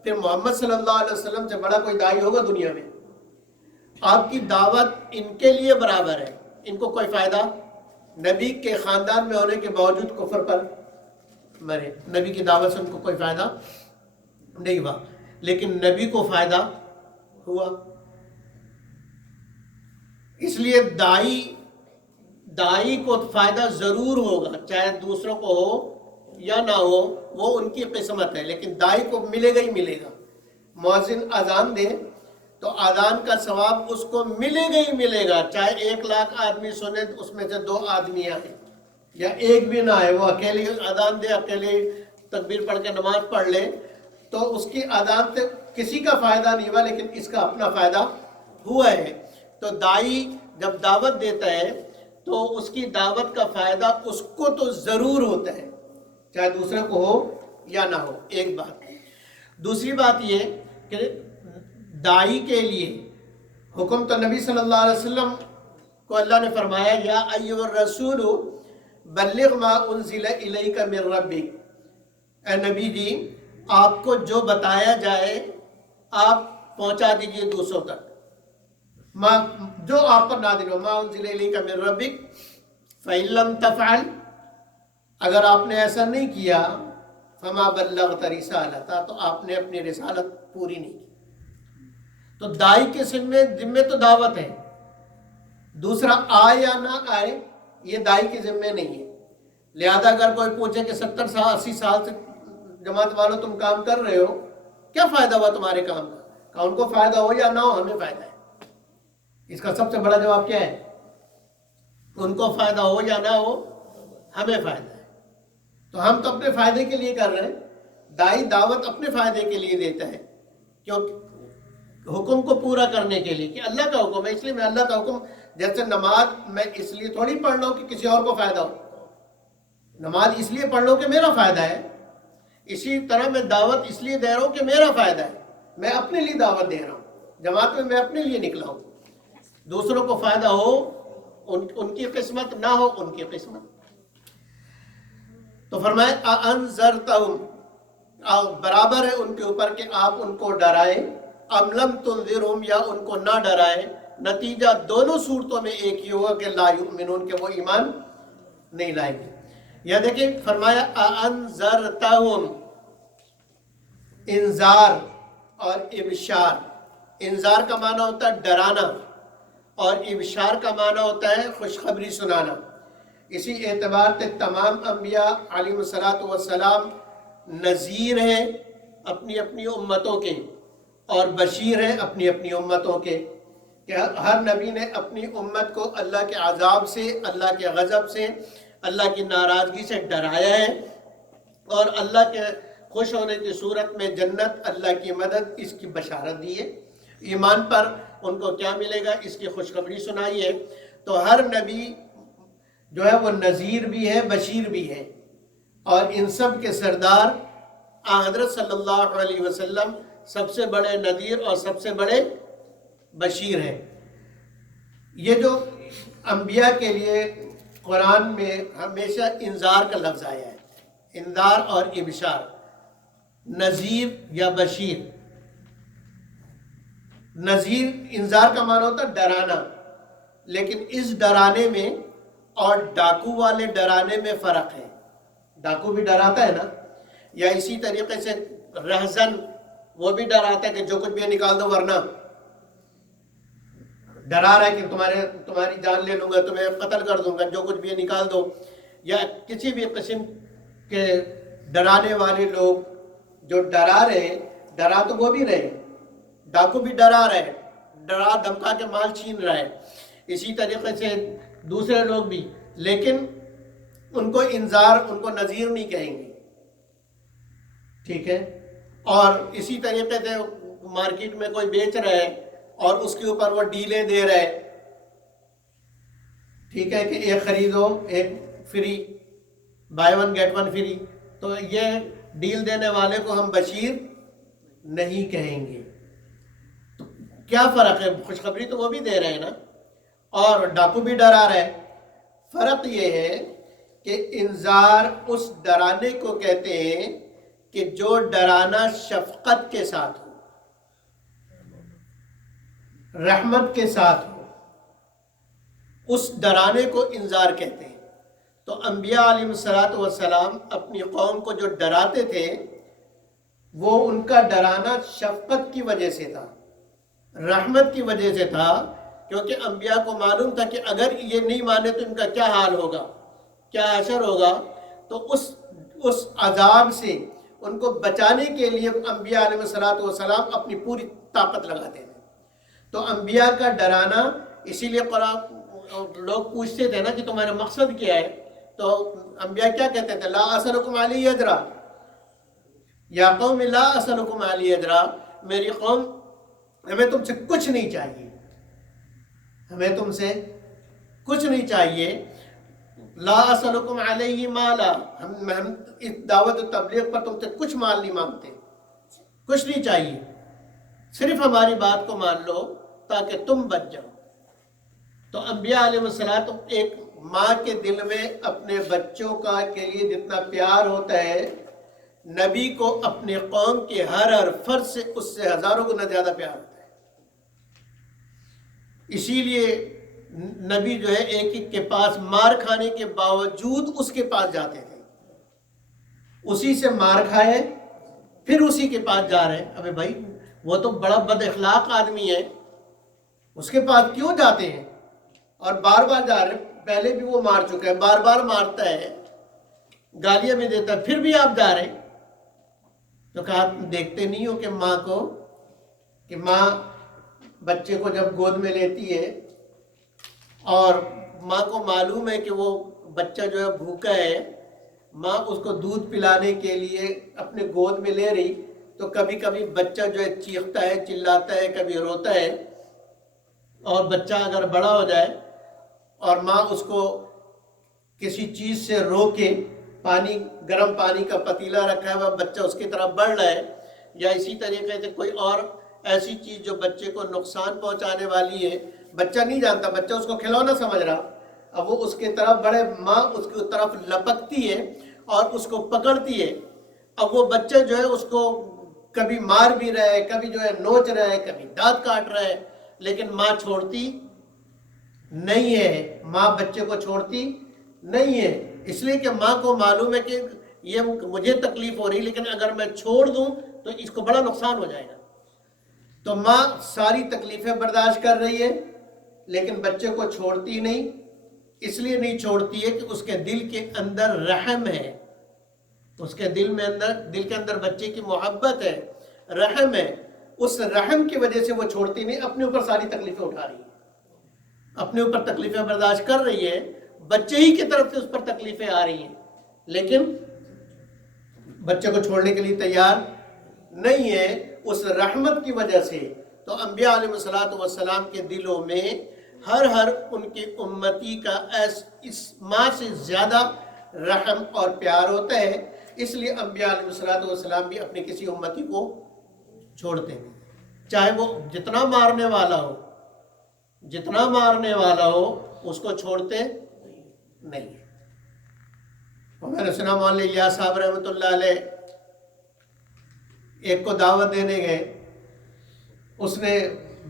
پھر محمد صلی اللہ علیہ وسلم سے بڑا کوئی داعی ہوگا دنیا میں؟ آپ کی دعوت ان کے لیے برابر ہے، ان کو کوئی فائدہ، نبی کے خاندان میں ہونے کے باوجود کفر پر مرے، نبی کی دعوت سے ان کو کوئی فائدہ نہیں ہوا، لیکن نبی کو فائدہ ہوا۔ اس لیے داعی کو فائدہ ضرور ہوگا، چاہے دوسروں کو ہو یا نہ ہو، وہ ان کی قسمت ہے، لیکن داعی کو ملے گا ہی ملے گا۔ مؤذن اذان دے تو اذان کا ثواب اس کو ملے گا ہی ملے گا، چاہے 1,00,000 آدمی سنے اس میں سے 2 آدمی آئے یا ایک بھی نہ آئے، وہ اکیلے اذان دے، اکیلے تکبیر پڑھ کے نماز پڑھ لے، تو اس کی اذان سے کسی کا فائدہ نہیں ہوا، لیکن اس کا اپنا فائدہ ہوا ہے۔ تو داعی جب دعوت دیتا ہے تو اس کی دعوت کا فائدہ اس کو تو ضرور ہوتا ہے، چاہے دوسرے کو ہو یا نہ ہو، ایک بات۔ دوسری بات یہ کہ داعی کے لیے حکم تو نبی صلی اللہ علیہ وسلم کو اللہ نے فرمایا یا ایھا الرسول بلغ ما انزل الیک من ربک، اے نبی جی آپ کو جو بتایا جائے آپ پہنچا دیجئے دوسروں تک، جو آپ پر نازل ہو، ما انزل الیک من ربک فإن لم تفعل، اگر آپ نے ایسا نہیں کیا فما بلغت رسالتہ، تو آپ نے اپنی رسالت پوری نہیں کی۔ تو داعی کے ذمے تو دعوت ہے، دوسرا آئے یا نہ آئے یہ داعی کے ذمے نہیں ہے۔ لہذا اگر کوئی پوچھے کہ 70 سال 80 سال سے جماعت والوں تم کام کر رہے ہو، کیا فائدہ ہوا تمہارے کام کا؟ ان کو فائدہ ہو یا نہ ہو ہمیں فائدہ ہے۔ اس کا سب سے بڑا جواب کیا ہے؟ ان کو فائدہ ہو یا نہ ہو ہمیں فائدہ ہے۔ تو ہم تو اپنے فائدے کے لیے کر رہے ہیں، داعی دعوت اپنے فائدے کے لیے دیتا ہے، کیونکہ حکم کو پورا کرنے کے لیے، کہ اللہ کا حکم ہے، اس لیے میں اللہ کا حکم، جیسے نماز میں اس لیے تھوڑی پڑھ رہا ہوں کہ کسی اور کو فائدہ ہو، نماز اس لیے پڑھ رہا ہوں کہ میرا فائدہ ہے، اسی طرح میں دعوت اس لیے دے رہا ہوں کہ میرا فائدہ ہے، میں اپنے لیے دعوت دے رہا ہوں، جماعت میں اپنے لیے نکلا ہوں، دوسروں کو فائدہ ہو ان کی قسمت، نہ ہو ان کی قسمت۔ تو فرمایا انذرتہم، برابر ہے ان کے اوپر کہ آپ ان کو ڈرائیں، ام لم تنذرہم، یا ان کو نہ ڈرائیں، نتیجہ دونوں صورتوں میں ایک ہی ہوگا کہ لا یؤمنون، کہ وہ ایمان نہیں لائیں گے۔ یا دیکھیں فرمایا انذرتہم، انذار اور ابشار، انذار کا معنی ہوتا ہے ڈرانا اور ابشار کا معنی ہوتا ہے خوشخبری سنانا۔ اسی اعتبار سے تمام انبیاء علیہ الصلوۃ والسلام نذیر ہیں اپنی اپنی امتوں کے، اور بشیر ہیں اپنی اپنی امتوں کے، کہ ہر نبی نے اپنی امت کو اللہ کے عذاب سے، اللہ کے غضب سے، اللہ کی ناراضگی سے ڈرایا ہے، اور اللہ کے خوش ہونے کی صورت میں جنت، اللہ کی مدد، اس کی بشارت دی ہے۔ ایمان پر ان کو کیا ملے گا اس کی خوشخبری سنائی ہے۔ تو ہر نبی جو ہے وہ نذیر بھی ہے، بشیر بھی ہے، اور ان سب کے سردار حضرت صلی اللہ علیہ وسلم سب سے بڑے نذیر اور سب سے بڑے بشیر ہیں۔ یہ جو انبیاء کے لیے قرآن میں ہمیشہ انذار کا لفظ آیا ہے، انذار اور ابشار، نذیر یا بشیر۔ نذیر، انذار کا معنی ہوتا ہے ڈرانا، لیکن اس ڈرانے میں اور ڈاکو والے ڈرانے میں فرق ہے۔ ڈاکو بھی ڈراتا ہے نا، یا اسی طریقے سے رہزن، وہ بھی ڈراتا ہے کہ جو کچھ بھی ہے نکال دو ورنہ، ڈرا رہا ہے کہ تمہاری جان لے لوں گا، تمہیں قتل کر دوں گا، جو کچھ بھی ہے نکال دو۔ یا کسی بھی قسم کے ڈرانے والے لوگ جو ڈرا رہے، ڈرا تو وہ بھی رہے، ڈاکو بھی ڈرا رہے، ڈرا دھمکا کے مال چھین رہا ہے، اسی طریقے سے دوسرے لوگ بھی، لیکن ان کو انذار، ان کو نذیر نہیں کہیں گے، ٹھیک ہے۔ اور اسی طریقے سے مارکیٹ میں کوئی بیچ رہا ہے اور اس کے اوپر وہ ڈیلیں دے رہا ہے، ٹھیک ہے، کہ ایک خریدو ایک free, buy one get one free, تو یہ ڈیل دینے والے کو ہم بشیر نہیں کہیں گے۔ تو کیا فرق ہے؟ خوشخبری تو وہ بھی دے رہے ہیں نا، اور ڈاکو بھی ڈرا رہا ہے۔ فرق یہ ہے کہ انذار اس ڈرانے کو کہتے ہیں کہ جو ڈرانا شفقت کے ساتھ ہو، رحمت کے ساتھ ہو، اس ڈرانے کو انذار کہتے ہیں۔ تو انبیاء علیہ السلام اپنی قوم کو جو ڈراتے تھے وہ ان کا ڈرانا شفقت کی وجہ سے تھا، رحمت کی وجہ سے تھا، کیونکہ انبیاء کو معلوم تھا کہ اگر یہ نہیں مانے تو ان کا کیا حال ہوگا، کیا اثر ہوگا۔ تو اس عذاب سے ان کو بچانے کے لیے انبیاء علیہ السلام اپنی پوری طاقت لگاتے تھے۔ تو انبیاء کا ڈرانا، اسی لیے قرآن لوگ پوچھتے تھے نا کہ تمہارا مقصد کیا ہے، تو انبیاء کیا کہتے تھے؟ لا اسألکم علیہ اجرا، یا قوم لا اسألکم علیہ اجرا، میری قوم ہمیں تم سے کچھ نہیں چاہیے، ہمیں تم سے کچھ نہیں چاہیے، لا اسألکم علیہ مالا، ہم اس دعوت و تبلیغ پر تم سے کچھ مال نہیں مانگتے، کچھ نہیں چاہیے، صرف ہماری بات کو مان لو تاکہ تم بچ جاؤ۔ تو انبیاء علیہ السلام ایک ماں کے دل میں اپنے بچوں کا کے لیے جتنا پیار ہوتا ہے، نبی کو اپنے قوم کے ہر فرد سے اس سے ہزاروں گنا زیادہ پیار ہوتا ہے۔ اسی لیے نبی جو ہے ایک ایک کے پاس مار کھانے کے باوجود اس کے پاس جاتے تھے، اسی سے مار کھائے پھر اسی کے پاس جا رہے ہیں۔ ابے بھائی وہ تو بڑا بد اخلاق آدمی ہے، اس کے پاس کیوں جاتے ہیں؟ اور بار بار جا رہے ہیں، پہلے بھی وہ مار چکا ہے، بار بار مارتا ہے، گالیاں بھی دیتا ہے، پھر بھی آپ جا رہے ہیں۔ تو کہا دیکھتے نہیں ہو کہ ماں کو، کہ ماں بچے کو جب گود میں لیتی ہے اور ماں کو معلوم ہے کہ وہ بچہ جو ہے بھوکا ہے، ماں اس کو دودھ پلانے کے لیے اپنے گود میں لے رہی، تو کبھی کبھی بچہ جو ہے چیختا ہے، چلاتا ہے، کبھی روتا ہے، اور بچہ اگر بڑا ہو جائے اور ماں اس کو کسی چیز سے روکے، پانی، گرم پانی کا پتیلا رکھا ہے، وہ بچہ اس کی طرف بڑھ رہا ہے، یا اسی طریقے سے کوئی اور ایسی چیز جو بچے کو نقصان پہنچانے والی ہے، بچہ نہیں جانتا، بچہ اس کو کھلونا سمجھ رہا، اب وہ اس کی طرف بڑھے، ماں اس کی طرف لپکتی ہے اور اس کو پکڑتی ہے، اب وہ بچہ جو ہے اس کو کبھی مار بھی رہا ہے، کبھی جو ہے نوچ رہا ہے، کبھی دانت کاٹ رہا ہے، لیکن ماں چھوڑتی نہیں ہے، ماں بچے کو چھوڑتی نہیں ہے، اس لیے کہ ماں کو معلوم ہے کہ یہ مجھے تکلیف ہو رہی، لیکن اگر میں چھوڑ دوں تو اس کو بڑا نقصان ہو جائے گا۔ تو ماں ساری تکلیفیں برداشت کر رہی ہے، لیکن بچے کو چھوڑتی نہیں، اس لیے نہیں چھوڑتی ہے کہ اس کے دل کے اندر رحم ہے، اس کے دل کے اندر بچے کی محبت ہے، رحم ہے، اس رحم کی وجہ سے وہ چھوڑتی نہیں، اپنے اوپر ساری تکلیفیں اٹھا رہی ہے، اپنے اوپر تکلیفیں برداشت کر رہی ہے، بچے ہی کی طرف سے اس پر تکلیفیں آ رہی ہیں، لیکن بچے کو چھوڑنے کے لیے تیار نہیں ہے، اس رحمت کی وجہ سے۔ تو انبیاء علیہ السلام کے دلوں میں ہر ان کی امتی کا اس ماں سے زیادہ رحم اور پیار ہوتا ہے، اس لیے انبیاء علیہ السلام بھی اپنے کسی امتی کو چھوڑتے ہیں، چاہے وہ جتنا مارنے والا ہو اس کو چھوڑتے نہیں۔ میں نے سنا مولانا الیاس صاحب رحمۃ اللہ علیہ ایک کو دعوت دینے گئے، اس نے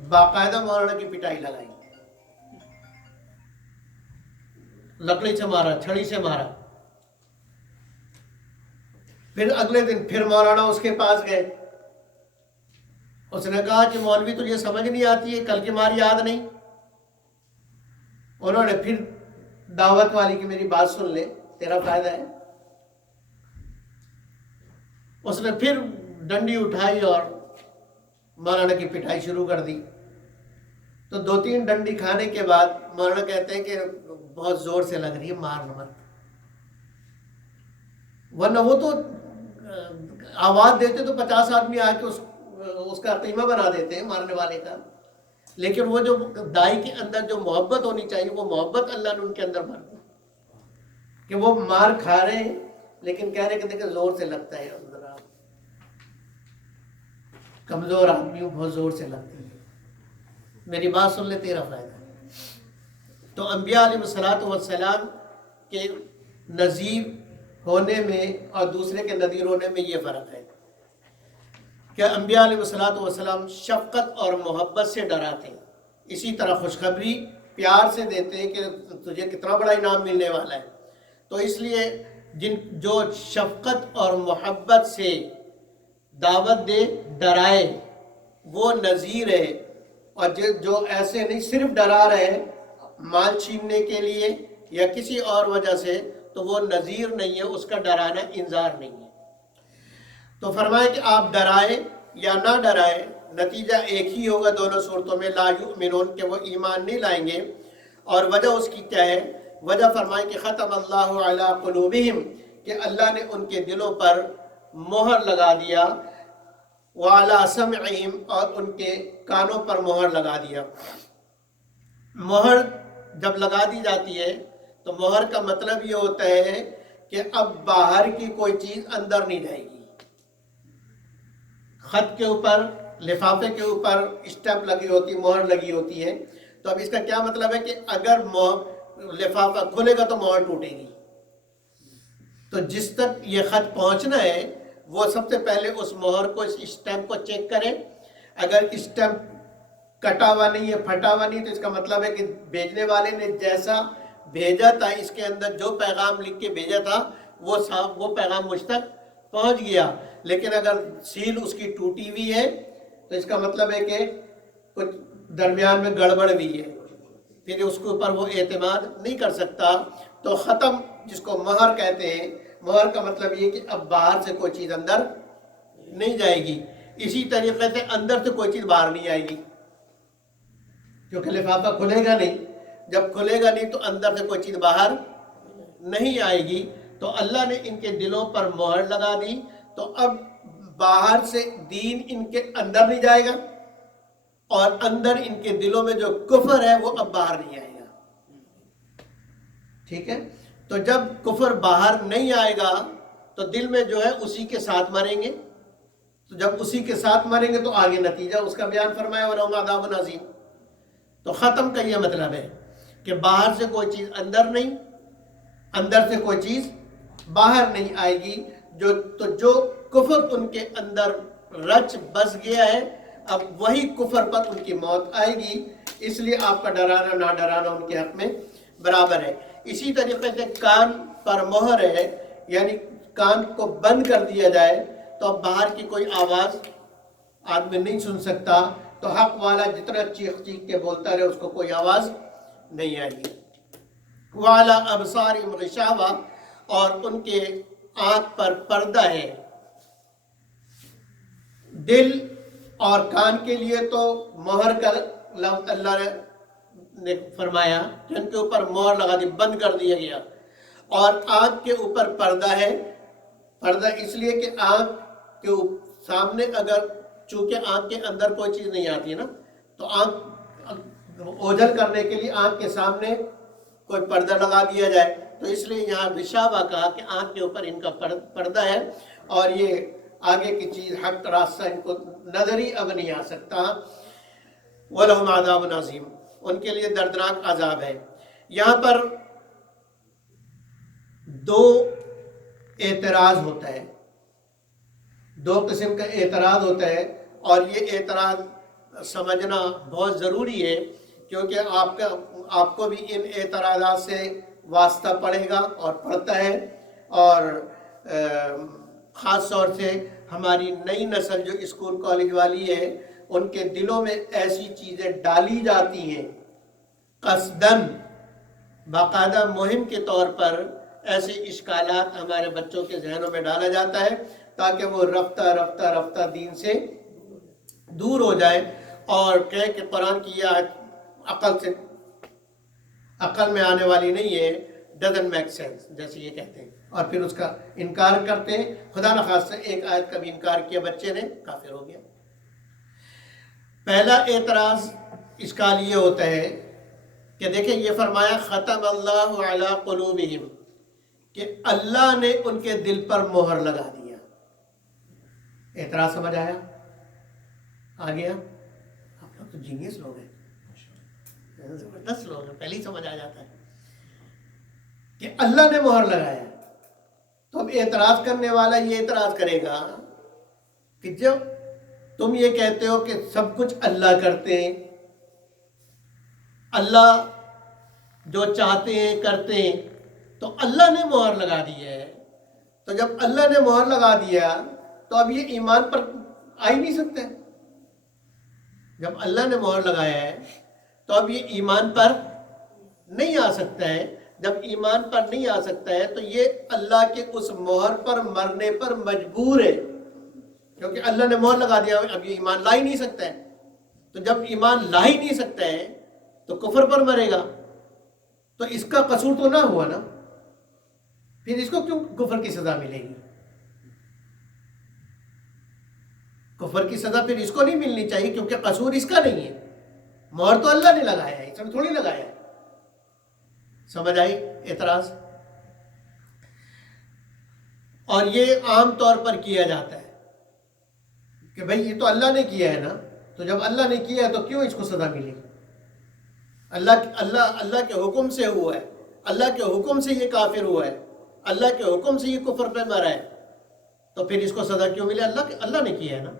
باقاعدہ مولانا کی پٹائی لگائی، لکڑی سے مارا، چھڑی سے مارا، پھر اگلے دن پھر مولانا اس کے پاس گئے، اس نے کہا کہ مولوی تجھے سمجھ نہیں آتی ہے، کل کی مار یاد نہیں؟ انہوں نے پھر دعوت والی کی میری بات سن لے، تیرا فائدہ ہے۔ اس نے پھر ڈنڈی اٹھائی اور مولانا کی پٹائی شروع کر دی، تو 2-3 ڈنڈی کھانے کے بعد مولانا کہتے ہیں کہ بہت زور سے لگ رہی ہے، مار مت، ورنہ وہ تو آواز دیتے تو 50 آدمی آ کے اس کا قیمہ بنا دیتے ہیں مارنے والے کا، لیکن وہ جو دائی کے اندر جو محبت ہونی چاہیے، وہ محبت اللہ نے ان کے اندر بھر دی، کہ وہ مار کھا رہے ہیں لیکن کہہ رہے کہ دیکھیں زور سے لگتا ہے، کمزور آدمی بہت زور سے لگتی ہے، میری بات سن لے، تیرا فائدہ ہے۔ تو انبیاء علیہ السلام کے نذیر ہونے میں اور دوسرے کے نذیر ہونے میں یہ فرق ہے کہ انبیاء علیہ السلام شفقت اور محبت سے ڈراتے ہیں، اسی طرح خوشخبری پیار سے دیتے ہیں کہ تجھے کتنا بڑا انعام ملنے والا ہے۔ تو اس لیے جو شفقت اور محبت سے دعوت دے، ڈرائے، وہ نذیر ہے، اور جو ایسے نہیں صرف ڈرا رہے مال چھیننے کے لیے یا کسی اور وجہ سے، تو وہ نذیر نہیں ہے، اس کا ڈرانا انذار نہیں ہے۔ تو فرمائے کہ آپ ڈرائے یا نہ ڈرائے، نتیجہ ایک ہی ہوگا دونوں صورتوں میں، لا یؤمنون، کہ وہ ایمان نہیں لائیں گے۔ اور وجہ اس کی کیا ہے؟ وجہ فرمائے کہ ختم اللہ علی قلوبہم، کہ اللہ نے ان کے دلوں پر مہر لگا دیا، وعلی سمعہم، اور ان کے کانوں پر مہر لگا دیا۔ مہر جب لگا دی جاتی ہے تو مہر کا مطلب یہ ہوتا ہے کہ اب باہر کی کوئی چیز اندر نہیں جائے گی۔ خط کے اوپر، لفافے کے اوپر اسٹیمپ لگی ہوتی، مہر لگی ہوتی ہے، تو اب اس کا کیا مطلب ہے کہ اگر لفافہ کھلے گا تو مہر ٹوٹے گی. تو جس تک یہ خط پہنچنا ہے وہ سب سے پہلے اس مہر کو، اس اسٹیمپ کو چیک کریں. اگر اسٹیمپ کٹا ہوا نہیں ہے، پھٹا ہوا نہیں، تو اس کا مطلب ہے کہ بھیجنے والے نے جیسا بھیجا تھا، اس کے اندر جو پیغام لکھ کے بھیجا تھا وہ پیغام مجھ تک پہنچ گیا. لیکن اگر سیل اس کی ٹوٹی ہوئی ہے تو اس کا مطلب ہے کہ کچھ درمیان میں گڑبڑ بھی ہے، پھر اس کے اوپر وہ اعتماد نہیں کر سکتا. تو ختم جس کو مہر کہتے ہیں، مہر کا مطلب یہ کہ اب باہر سے کوئی چیز اندر نہیں جائے گی. اسی طریقے سے اندر سے کوئی چیز باہر نہیں آئے گی، کیونکہ لفافہ کھلے گا نہیں. جب کھلے گا نہیں تو اندر سے کوئی چیز باہر نہیں آئے گی. تو اللہ نے ان کے دلوں پر مہر لگا دی، تو اب باہر سے دین ان کے اندر نہیں جائے گا، اور اندر ان کے دلوں میں جو کفر ہے وہ اب باہر نہیں آئے گا. ٹھیک ہے؟ تو جب کفر باہر نہیں آئے گا تو دل میں جو ہے اسی کے ساتھ مریں گے. تو جب اسی کے ساتھ مریں گے تو آگے نتیجہ اس کا بیان فرمایا وَلَهُمْ عَذَابٌ عَظِيمٌ. تو ختم کا یہ مطلب ہے کہ باہر سے کوئی چیز اندر نہیں، اندر سے کوئی چیز باہر نہیں آئے گی. جو کفر ان کے اندر رچ بس گیا ہے، اب وہی کفر پر ان کی موت آئے گی. اس لیے آپ کا ڈرانا نہ ڈرانا ان کے حق میں برابر ہے. اسی طریقے سے کان پر مہر ہے، یعنی کان کو بند کر دیا جائے تو اب باہر کی کوئی آواز آدمی نہیں سن سکتا. تو حق والا جتنا چیخ چیخ کے بولتا رہے اس کو کوئی آواز نہیں آئے گی. وَعَلَىٰ أَبْصَارِهِمْ غِشَاوَةٌ، اور ان کے آنکھ پر پردہ ہے. دل اور کان کے لیے تو مہر کا لفظ اللہ نے فرمایا کہ ان کے اوپر مہر لگا دی، بند کر دیا گیا. اور آنکھ کے اوپر پردہ ہے. پردہ اس لیے کہ آنکھ کے سامنے، اگر چونکہ آنکھ کے اندر کوئی چیز نہیں آتی ہے نا، تو آنکھ اوجھل کرنے کے لیے آنکھ کے سامنے کوئی پردہ لگا دیا جائے. تو اس لیے یہاں غشاوہ کہا کہ آنکھ کے اوپر ان کا پردہ ہے، اور یہ آگے کی چیز حق راستہ ان کو نظر ہی اب نہیں آ سکتا. وَلَهُمْ عَذَابٌ عَظِيمٌ، ان کے لیے دردناک عذاب ہے. یہاں پر دو اعتراض ہوتا ہے، دو قسم کا اعتراض ہوتا ہے، اور یہ اعتراض سمجھنا بہت ضروری ہے، کیونکہ آپ کو بھی ان اعتراضات سے واسطہ پڑے گا اور پڑتا ہے. اور خاص طور سے ہماری نئی نسل جو اسکول کالج والی ہے، ان کے دلوں میں ایسی چیزیں ڈالی جاتی ہیں قصداً، باقاعدہ مہم کے طور پر ایسے اشکالات ہمارے بچوں کے ذہنوں میں ڈالا جاتا ہے تاکہ وہ رفتہ رفتہ رفتہ دین سے دور ہو جائے اور کہے کہ قرآن کی یہ آیت عقل میں آنے والی نہیں ہے، doesn't make sense، جیسے یہ کہتے ہیں، اور پھر اس کا انکار کرتے ہیں. خدا نخواستہ ایک آیت کا بھی انکار کیا بچے نے، کافر ہو گیا. پہلا اعتراض اشکال یہ ہوتا ہے کہ دیکھیں یہ فرمایا ختم اللہ علی قلوبہم، کہ اللہ نے ان کے دل پر مہر لگا دیا. اعتراض سمجھ آیا؟ آ گیا؟ آپ لوگ تو جینیس لوگ ہیں، زبردست لوگ ہیں، پہلے ہی سمجھ آ جاتا ہے کہ اللہ نے مہر لگایا. تو اب اعتراض کرنے والا یہ اعتراض کرے گا کہ جب تم یہ کہتے ہو کہ سب کچھ اللہ کرتے ہیں، اللہ جو چاہتے ہیں کرتے ہیں، تو اللہ نے مہر لگا دی ہے، تو جب اللہ نے مہر لگا دیا تو اب یہ ایمان پر آ ہی نہیں سکتا ہے. جب اللہ نے مہر لگایا ہے تو اب یہ ایمان پر نہیں آ سکتا ہے. جب ایمان پر نہیں آ سکتا ہے تو یہ اللہ کے اس مہر پر مرنے پر مجبور ہے، کیونکہ اللہ نے مہر لگا دیا، اب یہ ایمان لا ہی نہیں سکتا ہے. تو جب ایمان لا ہی نہیں سکتا ہے تو کفر پر مرے گا، تو اس کا قصور تو نہ ہوا نا، پھر اس کو کیوں کفر کی سزا ملے گی؟ کفر کی سزا پھر اس کو نہیں ملنی چاہیے، کیونکہ قصور اس کا نہیں ہے، مہر تو اللہ نے لگایا ہے، اس نے تھوڑی لگایا ہے. سمجھ آئی اعتراض؟ اور یہ عام طور پر کیا جاتا ہے کہ بھئی یہ تو اللہ نے کیا ہے نا، تو جب اللہ نے کیا ہے تو کیوں اس کو سزا ملے گی؟ اللہ کے حکم سے ہوا ہے، اللہ کے حکم سے یہ کافر ہوا ہے، اللہ کے حکم سے یہ کفر پہ مرا ہے، تو پھر اس کو سزا کیوں ملے؟ اللہ نے کیا ہے نا۔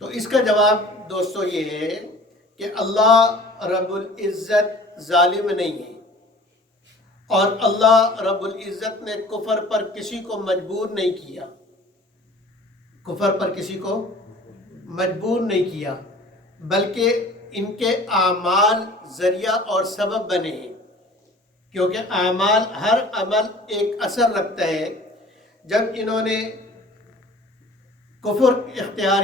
تو اس کا جواب دوستو یہ ہے کہ اللہ رب العزت ظالم نہیں ہے، اور اللہ رب العزت نے کفر پر کسی کو مجبور نہیں کیا، کفر پر کسی کو مجبور نہیں کیا، بلکہ ان کے اعمال ذریعہ اور سبب بنے ہیں، کیونکہ اعمال، ہر عمل ایک اثر رکھتا ہے۔ جب انہوں نے کفر اختیار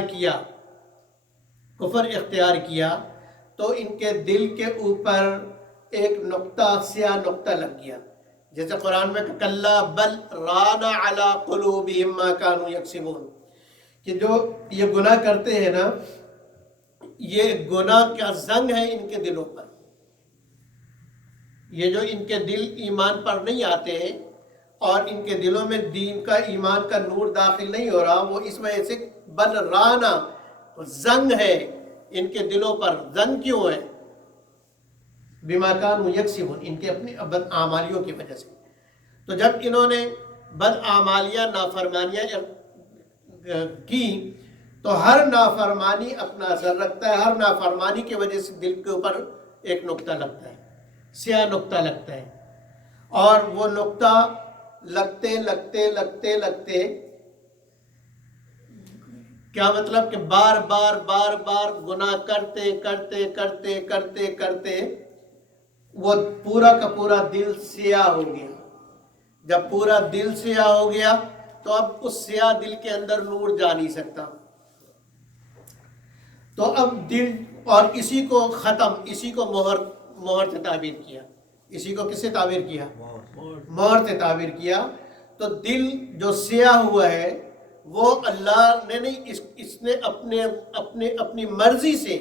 کیا تو ان کے دل کے اوپر ایک نقطہ، سیاہ نقطہ لگ گیا، جیسے قرآن میں کلا بل ران علی قلوبہم ما کانوا یکسبون، کہ جو یہ گناہ کرتے ہیں نا، یہ گناہ کا زنگ ہے ان کے دلوں پر، یہ جو ان کے دل ایمان پر نہیں آتے ہیں اور ان کے دلوں میں دین کا، ایمان کا نور داخل نہیں ہو رہا، وہ اس وجہ سے بل رانا، زنگ ہے ان کے دلوں پر۔ زنگ کیوں ہے؟ بما کانوا یکسبون، ان کے اپنی بدعمالیوں کی وجہ سے۔ تو جب انہوں نے بدعمالیاں، نافرمانیاں کی، تو ہر نافرمانی اپنا اثر رکھتا ہے، ہر نافرمانی کی وجہ سے دل کے اوپر ایک نقطہ لگتا ہے، سیاہ نقطہ لگتا ہے، اور وہ نقطہ لگتے لگتے لگتے لگتے کیا مطلب کہ بار بار بار بار گناہ کرتے کرتے کرتے کرتے کرتے وہ پورا کا پورا دل سیاہ ہو گیا۔ جب پورا دل سیاہ ہو گیا تو اب اس سیاہ دل کے اندر نور جا نہیں سکتا، تو اب دل، اور اسی کو ختم، اسی کو مہر سے تعبیر کیا، اسی کو کس سے تعبیر کیا؟ مہر سے تعبیر کیا۔ تو دل جو سیاہ ہوا ہے وہ اللہ نے نہیں، اس نے اپنی مرضی سے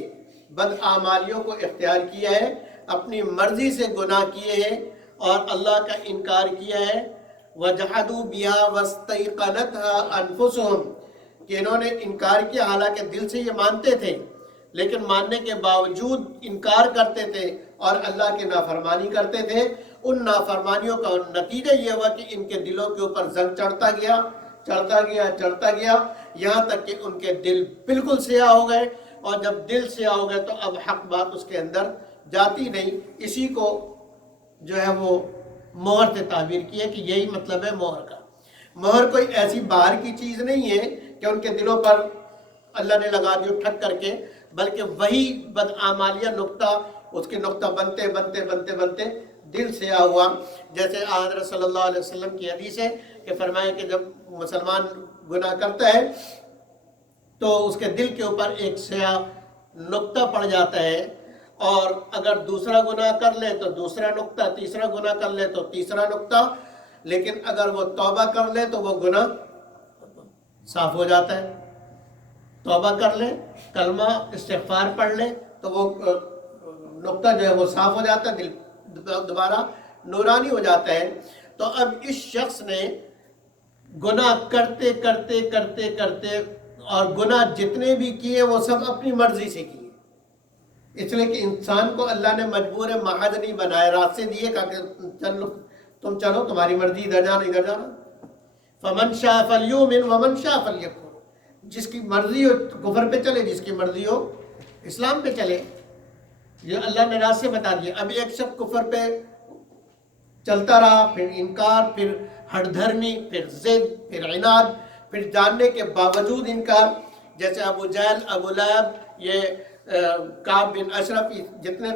بدعمالیوں کو اختیار کیا ہے، اپنی مرضی سے گناہ کیے ہیں اور اللہ کا انکار کیا ہے۔ وَجَحَدُوا بِهَا وَاسْتَيْقَنَتْهَا أَنفُسُهُمْ، کہ انہوں نے انکار کیا، حالانکہ دل سے یہ مانتے تھے، لیکن ماننے کے باوجود انکار کرتے تھے اور اللہ کی نافرمانی کرتے تھے۔ ان نافرمانیوں کا نتیجہ یہ ہوا کہ ان کے دلوں کے اوپر زنگ چڑھتا گیا، چڑھتا گیا، چڑھتا گیا، یہاں تک کہ ان کے دل بالکل سیاہ ہو گئے، اور جب دل سیاہ ہو گئے تو اب حق بات اس کے اندر جاتی نہیں۔ اسی کو جو ہے وہ مہر سے تعبیر کیا کہ یہی مطلب ہے مہر کا۔ مہر کوئی ایسی باہر کی چیز نہیں ہے کہ ان کے دلوں پر اللہ نے لگا دی ٹھک کر کے، بلکہ وہی بدعمالیہ نقطہ، اس کے نقطہ بنتے بنتے بنتے بنتے دل سیاہ ہوا۔ جیسے حضرت صلی اللہ علیہ وسلم کی حدیث ہے کہ فرمایا کہ جب مسلمان گناہ کرتا ہے تو اس کے دل کے اوپر ایک سیاہ نقطہ پڑ جاتا ہے، اور اگر دوسرا گناہ کر لے تو دوسرا نقطہ، تیسرا گناہ کر لے تو تیسرا نقطہ، لیکن اگر وہ توبہ کر لے تو وہ گناہ صاف ہو جاتا ہے۔ توبہ کر لے، کلمہ استغفار پڑھ لے تو وہ نقطہ جو ہے وہ صاف ہو جاتا ہے، دل دوبارہ نورانی ہو جاتا ہے۔ تو اب اس شخص نے گناہ کرتے کرتے کرتے کرتے، اور گناہ جتنے بھی کیے وہ سب اپنی مرضی سے کیے، اس لیے کہ انسان کو اللہ نے مجبور محض نہیں بنایا، راستے دیے کہ تم چلو، تمہاری مرضی، ادھر جانا ادھر جانا۔ فمن شاء فلیؤمن ومن شاء فلیکفر، جس کی مرضی ہو کفر پہ چلے، جس کی مرضی ہو اسلام پہ چلے، یہ اللہ نے راستے بتا دیے۔ اب ایک شخص کفر پہ چلتا رہا، پھر انکار، پھر ہٹ دھرمی، پھر ضد، پھر عناد، پھر جاننے کے باوجود انکار، جیسے ابو جہل، ابو لہب، یہ کعب بن اشرف، جتنے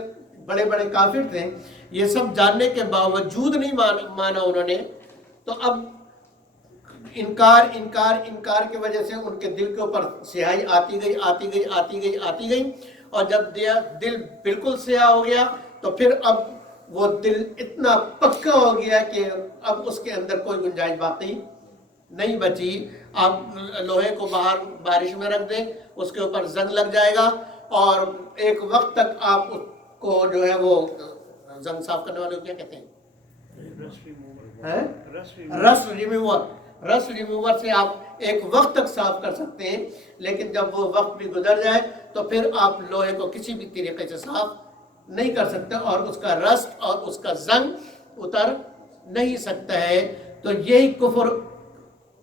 بڑے بڑے کافر تھے، یہ سب جاننے کے باوجود نہیں مانا انہوں نے۔ تو اب انکار انکار انکار کی وجہ سے ان کے دل کے اوپر سیاہی آتی گئی آتی گئی آتی گئی آتی گئی، اور جب دل بالکل سیاہ ہو گیا تو پھر اب وہ دل اتنا پکا ہو گیا کہ اب اس کے اندر کوئی گنجائش باقی نہیں بچی۔ آپ لوہے کو باہر بارش میں رکھ دیں، اس کے اوپر زنگ لگ جائے گا، اور ایک وقت تک آپ اس کو جو ہے وہ زنگ صاف کرنے والے کو کیا کہتے ہیں؟ رس ریموور سے آپ ایک وقت تک صاف کر سکتے ہیں، لیکن جب وہ وقت بھی گزر جائے تو پھر آپ لوہے کو کسی بھی طریقے سے صاف نہیں کر سکتا اور اس کا رسٹ اور اس کا زنگ اتر نہیں سکتا ہے۔ تو یہی کفر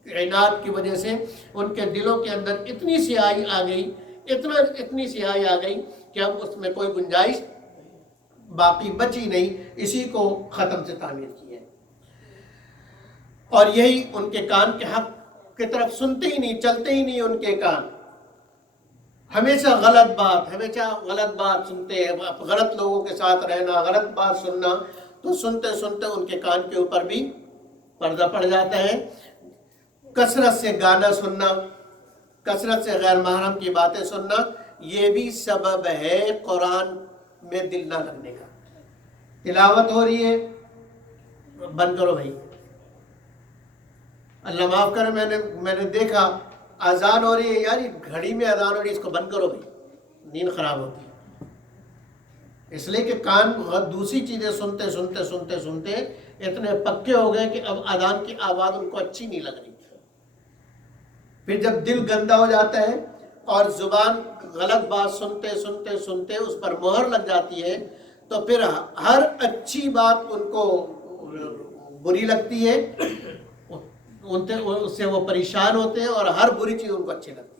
عناد کی وجہ سے ان کے دلوں کے اندر اتنی سیاہی آ گئی، اتنی سیاہی آ گئی کہ اب اس میں کوئی گنجائش باقی بچی نہیں، اسی کو ختم سے تعمیر کی ہے۔ اور یہی ان کے کان کے حق کی طرف سنتے ہی نہیں، چلتے ہی نہیں ان کے کان، ہمیشہ غلط بات سنتے ہیں، غلط لوگوں کے ساتھ رہنا، غلط بات سننا، تو سنتے سنتے ان کے کان کے اوپر بھی پردہ پڑ جاتا ہے۔ کثرت سے گانا سننا، کثرت سے غیر محرم کی باتیں سننا، یہ بھی سبب ہے قرآن میں دل نہ لگنے کا۔ تلاوت ہو رہی ہے، بند کرو بھائی، اللہ معاف کرے، میں نے دیکھا اذان ہو رہی ہے، یار یہ گھڑی میں اذان ہو رہی ہے، اس کو بند کرو بھائی، نیند خراب ہوتی ہے۔ اس لیے کہ کان دوسری چیزیں سنتے سنتے سنتے سنتے اتنے پکے ہو گئے کہ اب اذان کی آواز ان کو اچھی نہیں لگ رہی۔ پھر جب دل گندا ہو جاتا ہے اور زبان غلط بات سنتے سنتے سنتے اس پر مہر لگ جاتی ہے، تو پھر ہر اچھی بات ان کو بری لگتی ہے، اس سے وہ پریشان ہوتے ہیں، اور ہر بری چیز ان کو اچھی لگتی ہے۔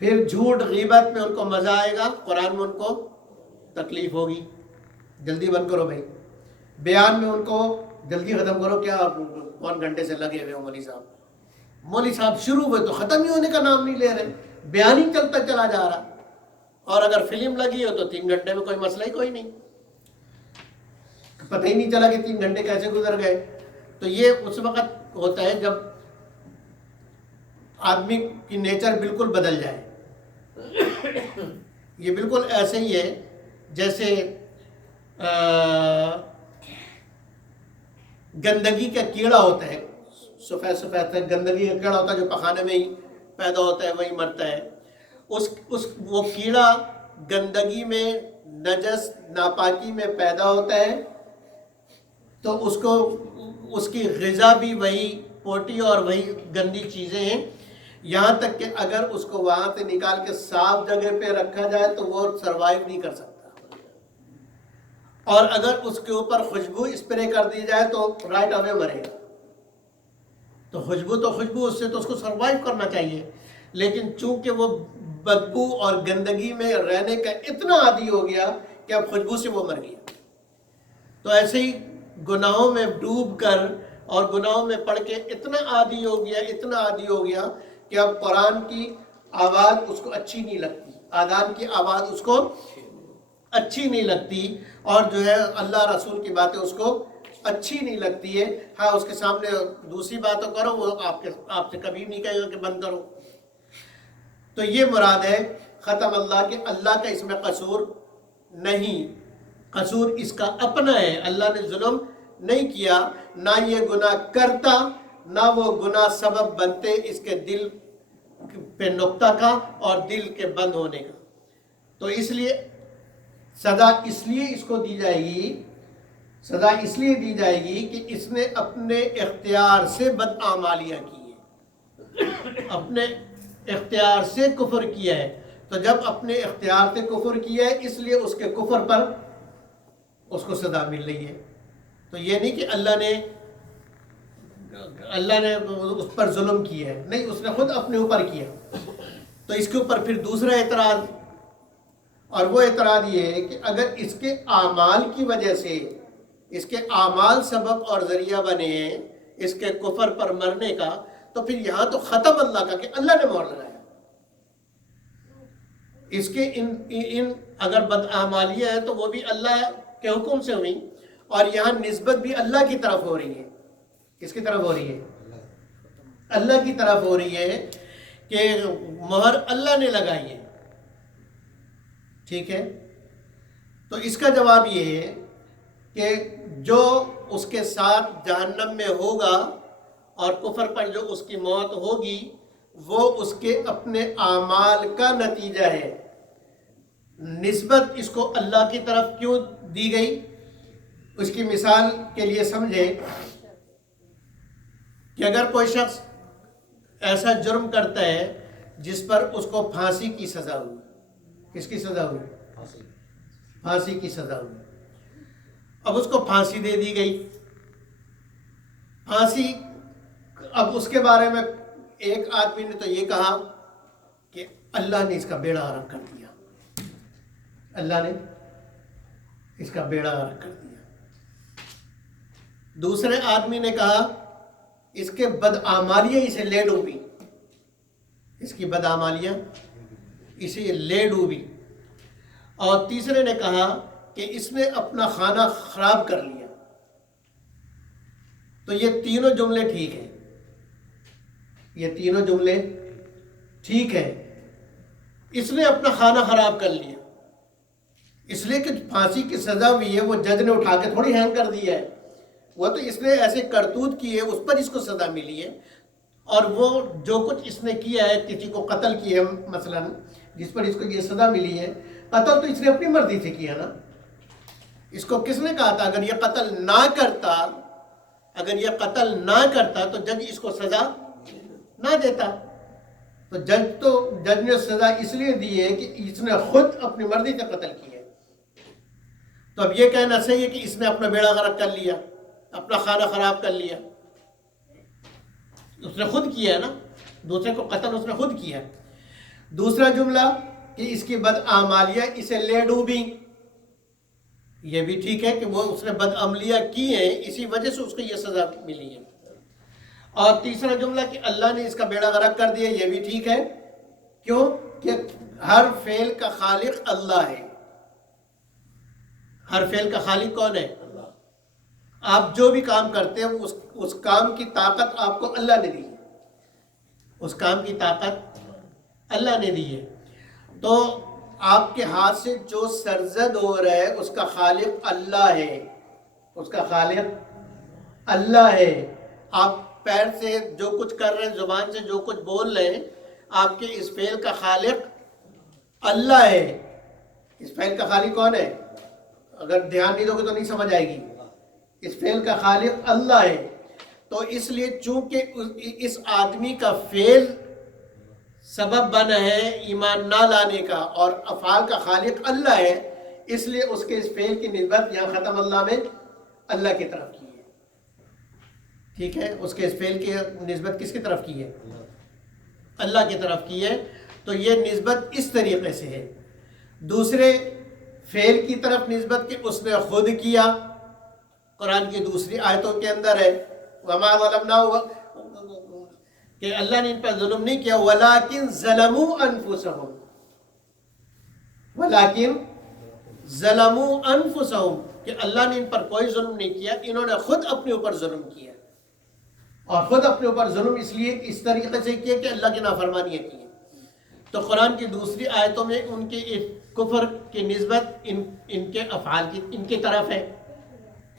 پھر جھوٹ غیبت میں ان کو مزہ آئے گا، قرآن میں ان کو تکلیف ہوگی، جلدی بند کرو بھائی۔ بیان میں ان کو جلدی ختم کرو، کیا کون گھنٹے سے لگے ہوئے ہو مولوی صاحب شروع ہوئے تو ختم ہی ہونے کا نام نہیں لے رہے، بیان ہی چلتا چلا جا رہا، اور اگر فلم لگی ہو تو 3 گھنٹے میں کوئی مسئلہ ہی کوئی نہیں، پتہ ہی نہیں چلا کہ 3 گھنٹے کیسے گزر گئے۔ تو یہ اس وقت ہوتا ہے جب آدمی کی نیچر بالکل بدل جائے۔ یہ بالکل ایسے ہی ہے جیسے گندگی کا کیڑا ہوتا ہے، سفید سفید گندگی کا کیڑا ہوتا ہے جو پخانے میں ہی پیدا ہوتا ہے، وہی مرتا ہے۔ وہ کیڑا گندگی میں، نجس ناپاکی میں پیدا ہوتا ہے، تو اس کی غذا بھی وہی پوٹی اور وہی گندی چیزیں ہیں، یہاں تک کہ اگر اس کو وہاں سے نکال کے صاف جگہ پہ رکھا جائے تو وہ سروائیو نہیں کر سکتا، اور اگر اس کے اوپر خوشبو اسپرے کر دی جائے تو رائٹ اوے مرے گا۔ تو خوشبو اس سے تو اس کو سروائیو کرنا چاہیے، لیکن چونکہ وہ بدبو اور گندگی میں رہنے کا اتنا عادی ہو گیا کہ اب خوشبو سے وہ مر گیا۔ تو ایسے ہی گناہوں میں ڈوب کر اور گناہوں میں پڑھ کے اتنا عادی ہو گیا کہ اب قرآن کی آواز اس کو اچھی نہیں لگتی، آذان کی آواز اس کو اچھی نہیں لگتی، اور جو ہے اللہ رسول کی باتیں اس کو اچھی نہیں لگتی ہے۔ ہاں اس کے سامنے دوسری باتوں کرو، وہ آپ سے کبھی نہیں کہے گا کہ بند کرو۔ تو یہ مراد ہے ختم اللہ کہ اللہ کا اس میں قصور نہیں، قصور اس کا اپنا ہے، اللہ نے ظلم نہیں کیا، نہ یہ گناہ کرتا، نہ وہ گناہ سبب بنتے اس کے دل پہ نقطہ کا اور دل کے بند ہونے کا۔ تو اس لیے سزا اس لیے اس کو دی جائے گی کہ اس نے اپنے اختیار سے بدعمالیاں کی ہے، اپنے اختیار سے کفر کیا ہے۔ تو جب اپنے اختیار سے کفر کیا ہے، اس لیے اس کے کفر پر اس کو سزا مل رہی ہے۔ تو یہ نہیں کہ اللہ نے اس پر ظلم کیا ہے، نہیں، اس نے خود اپنے اوپر کیا۔ تو اس کے اوپر پھر دوسرا اعتراض، اور وہ اعتراض یہ ہے کہ اگر اس کے اعمال کی وجہ سے، اس کے اعمال سبب اور ذریعہ بنے ہیں اس کے کفر پر مرنے کا، تو پھر یہاں تو ختم اللہ کا کہ اللہ نے مہر لگایا، اس کے ان اگر بدعمالیاں ہیں تو وہ بھی اللہ کے حکم سے ہوئی، اور یہاں نسبت بھی اللہ کی طرف ہو رہی ہے۔ کس کی طرف ہو رہی ہے؟ اللہ کی طرف ہو رہی ہے کہ مہر اللہ نے لگائی ہے، ٹھیک ہے۔ تو اس کا جواب یہ ہے کہ جو اس کے ساتھ جہنم میں ہوگا اور کفر پر جو اس کی موت ہوگی، وہ اس کے اپنے اعمال کا نتیجہ ہے۔ نسبت اس کو اللہ کی طرف کیوں دی گئی؟ اس کی مثال کے لیے سمجھیں کہ اگر کوئی شخص ایسا جرم کرتا ہے جس پر اس کو پھانسی کی سزا ہوئی، کس کی سزا ہوئی؟ پھانسی کی سزا ہوئی. اب اس کو پھانسی دے دی گئی. پھانسی، اب اس کے بارے میں ایک آدمی نے تو یہ کہا کہ اللہ نے اس کا بیڑا غرق کر دیا، اللہ نے اس کا بیڑا غرق کر دیا. دوسرے آدمی نے کہا اس کے بدعمالیاں اسے لے ڈوبی، اس کی بدعمالیاں اسے لے ڈوبی. اور تیسرے نے کہا کہ اس نے اپنا کھانا خراب کر لیا. تو یہ تینوں جملے ٹھیک ہیں، یہ تینوں جملے ٹھیک ہیں. اس نے اپنا کھانا خراب کر لیا اس لیے کہ پھانسی کی سزا ہوئی ہے، وہ جج نے اٹھا کے تھوڑی ہینگ کر دیا ہے، وہ تو اس نے ایسے کرتوت کی ہے، اس پر اس کو سزا ملی ہے. اور وہ جو کچھ اس نے کیا ہے، کسی کو قتل کیا ہے مثلا، جس پر اس کو یہ سزا ملی ہے، قتل تو اس نے اپنی مرضی سے کیا نا. اس کو کس نے کہا تھا اگر یہ قتل نہ کرتا، اگر یہ قتل نہ کرتا تو جج اس کو سزا نہ دیتا. تو جج نے سزا اس لیے دی ہے کہ اس نے خود اپنی مرضی سے قتل کیا ہے. تو اب یہ کہنا صحیح ہے کہ اس نے اپنا بیڑا غرق کر لیا، اپنا کھانا خراب کر لیا، اس نے خود کیا ہے نا، دوسرے کو قتل اس نے خود کیا. دوسرا جملہ کہ اس کی بدعمالیاں اسے لے ڈوبی، یہ بھی ٹھیک ہے کہ وہ اس نے بدعملیاں کی ہیں، اسی وجہ سے اس کو یہ سزا ملی ہے. اور تیسرا جملہ کہ اللہ نے اس کا بیڑا غرق کر دیا، یہ بھی ٹھیک ہے. کیوں؟ کہ ہر فعل کا خالق اللہ ہے. ہر فعل کا خالق کون ہے؟ آپ جو بھی کام کرتے ہیں اس کام کی طاقت آپ کو اللہ نے دی ہے، اس کام کی طاقت اللہ نے دی ہے. تو آپ کے ہاتھ سے جو سرزد ہو رہا ہے اس کا خالق اللہ ہے، اس کا خالق اللہ ہے. آپ پیر سے جو کچھ کر رہے ہیں، زبان سے جو کچھ بول رہے ہیں، آپ کے اس فعل کا خالق اللہ ہے. اس فعل کا خالق کون ہے؟ اگر دھیان نہیں دو گے تو نہیں سمجھ آئے گی. اس فعل کا خالق اللہ ہے. تو اس لیے چونکہ اس آدمی کا فعل سبب بنا ہے ایمان نہ لانے کا اور افعال کا خالق اللہ ہے، اس لیے اس کے اس فعل کی نسبت یہاں ختم اللہ میں اللہ کی طرف کی ہے. ٹھیک ہے، اس کے اس فعل کی نسبت کس کی طرف کی ہے؟ اللہ کی طرف کی ہے. تو یہ نسبت اس طریقے سے ہے. دوسرے فعل کی طرف نسبت کہ اس نے خود کیا، قرآن کی دوسری آیتوں کے اندر ہے وَمَا ظَلَمْنَاهُ، کہ اللہ نے ان پر ظلم نہیں کیا، وَلَٰكِن ظَلَمُوا أَنفُسَهُمْ، وَلَٰكِن ظَلَمُوا أَنفُسَهُمْ، کہ اللہ نے ان پر کوئی ظلم نہیں کیا، انہوں نے خود اپنے اوپر ظلم کیا. اور خود اپنے اوپر ظلم اس لیے اس طریقے سے کیا کہ اللہ کی نافرمانیاں کی. تو قرآن کی دوسری آیتوں میں ان کے کفر کی نسبت ان کے افعال کی ان کی طرف ہے.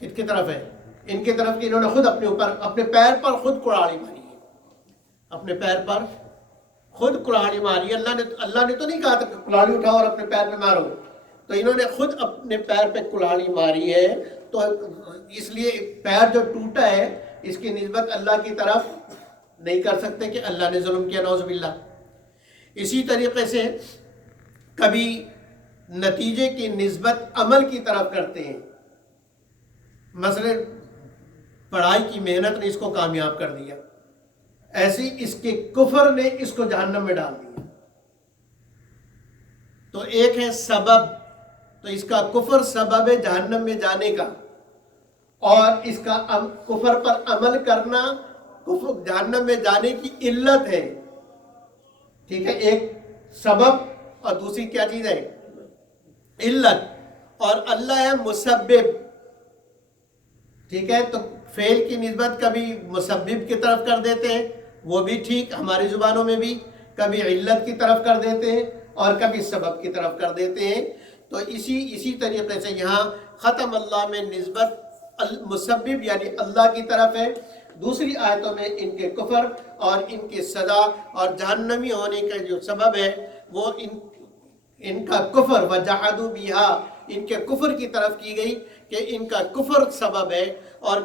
کس کی طرف ہے؟ ان کی طرف کہ انہوں نے خود اپنے اوپر اپنے پیر پر خود کڑاڑی ماری ہے، اپنے پیر پر خود کڑاڑی ماری. اللہ نے تو نہیں کہا تھا کہ کڑاڑی اٹھاؤ اور اپنے پیر پہ مارو، تو انہوں نے خود اپنے پیر پہ کڑاڑی ماری ہے. تو اس لیے پیر جو ٹوٹا ہے اس کی نسبت اللہ کی طرف نہیں کر سکتے کہ اللہ نے ظلم کیا، نعوذ باللہ. اسی طریقے سے کبھی نتیجے کی نسبت عمل کی طرف کرتے ہیں. مثلا پڑھائی کی محنت نے اس کو کامیاب کر دیا، ایسی اس کے کفر نے اس کو جہنم میں ڈال دیا. تو ایک ہے سبب، تو اس کا کفر سبب ہے جہنم میں جانے کا، اور اس کا کفر پر عمل کرنا کفر جہنم میں جانے کی علت ہے. ٹھیک ہے، ایک سبب اور دوسری کیا چیز ہے؟ علت. اور اللہ ہے مسبب. ٹھیک ہے، تو فعل کی نسبت کبھی مسبب کی طرف کر دیتے ہیں، وہ بھی ٹھیک ہماری زبانوں میں بھی، کبھی علت کی طرف کر دیتے ہیں اور کبھی سبب کی طرف کر دیتے ہیں. تو اسی طریقے سے یہاں ختم اللہ میں نسبت مسبب یعنی اللہ کی طرف ہے. دوسری آیتوں میں ان کے کفر اور ان کی سزا اور جہنمی ہونے کا جو سبب ہے وہ ان کا کفر وجحدوا بها، ان کے کفر کی طرف کی گئی کہ ان کا کفر سبب ہے، اور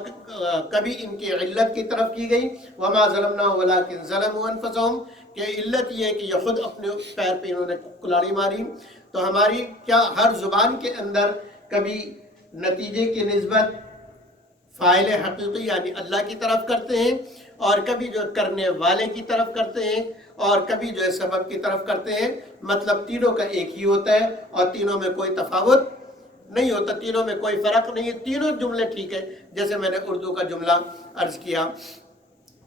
کبھی ان کی علت کی طرف کی گئی وما ظلمناهم ولكن ظلموا انفسهم، کہ علت یہ ہے کہ یہ خود اپنے پیر پہ انہوں نے کلاڑی ماری. تو ہماری کیا ہر زبان کے اندر کبھی نتیجے کی نسبت فاعل حقیقی یعنی اللہ کی طرف کرتے ہیں، اور کبھی جو کرنے والے کی طرف کرتے ہیں، اور کبھی جو ہے سبب کی طرف کرتے ہیں؟ مطلب تینوں کا ایک ہی ہوتا ہے، اور تینوں میں کوئی تفاوت نہیں ہوتا، تینوں میں کوئی فرق نہیں ہے، تینوں جملے ٹھیک ہے، جیسے میں نے اردو کا جملہ عرض کیا۔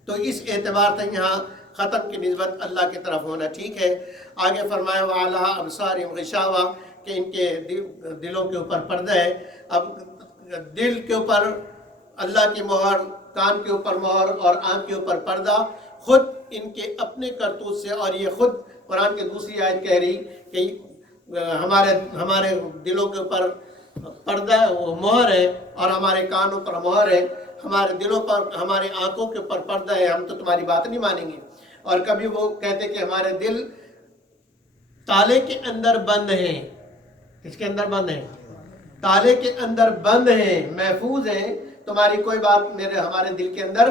تو اس اعتبار سے یہاں ختم کی نسبت اللہ کی طرف ہونا ٹھیک ہے۔ آگے فرمایا وَعَلَىٰ أَبْصَارِهِمْ غِشَاوَةٌ کہ ان کے دلوں کے اوپر پردہ ہے۔ اب دل کے اوپر اللہ کی مہر، کان کے اوپر مہر اور آنکھ کے اوپر پردہ، خود ان کے اپنے کرتوت سے، اور یہ خود قرآن کی دوسری آیت کہہ رہی کہ ہمارے دلوں کے اوپر پردہ وہ مہر ہے، اور ہمارے کانوں پر مہر ہے، ہمارے دلوں پر، ہمارے آنکھوں کے اوپر پردہ ہے، ہم تو تمہاری بات نہیں مانیں گے۔ اور کبھی وہ کہتے کہ ہمارے دل تالے کے اندر بند ہیں۔ کس کے اندر بند ہیں؟ تالے کے اندر بند ہیں، محفوظ ہیں، تمہاری کوئی بات ہمارے دل کے اندر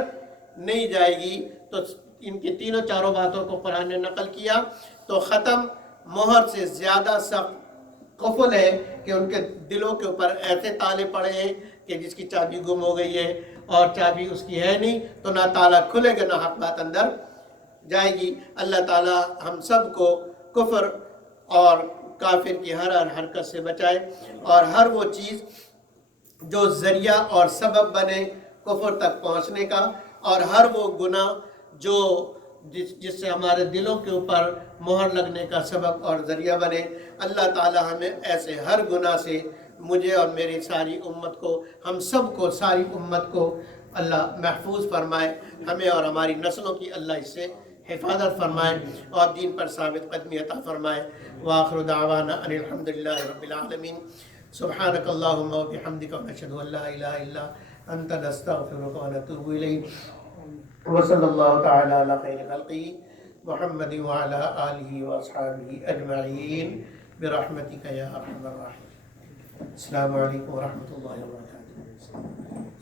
نہیں جائے گی۔ تو ان کی تینوں چاروں باتوں کو قرآن نے نقل کیا۔ تو ختم مہر سے زیادہ سخت قفل ہے کہ ان کے دلوں کے اوپر ایسے تالے پڑے ہیں کہ جس کی چابی گم ہو گئی ہے اور چابی اس کی ہے نہیں، تو نہ تالا کھلے گا نہ حق بات اندر جائے گی۔ اللہ تعالی ہم سب کو کفر اور کافر کی ہر حرکت سے بچائے، اور ہر وہ چیز جو ذریعہ اور سبب بنے کفر تک پہنچنے کا، اور ہر وہ گناہ جو جس سے ہمارے دلوں کے اوپر مہر لگنے کا سبب اور ذریعہ بنے، اللہ تعالی ہمیں ایسے ہر گناہ سے، مجھے اور میری ساری امت کو، ہم سب کو، ساری امت کو اللہ محفوظ فرمائے، ہمیں اور ہماری نسلوں کی اللہ اس سے حفاظت فرمائے اور دین پر ثابت قدمی عطا فرمائے۔ وآخر دعوانا ان الحمدللہ رب العالمین۔ سبحانک اللہم و بحمدک ونشہد ان لا الہ الا انت نستغفرک ونتوب الیک۔ وصلی اللہ تعالی علی خیر خلقہ محمد وعلی آلہ واصحابہ اجمعین برحمتک یا ارحم الراحمین۔ السلام علیکم ورحمۃ اللہ وبرکاتہ۔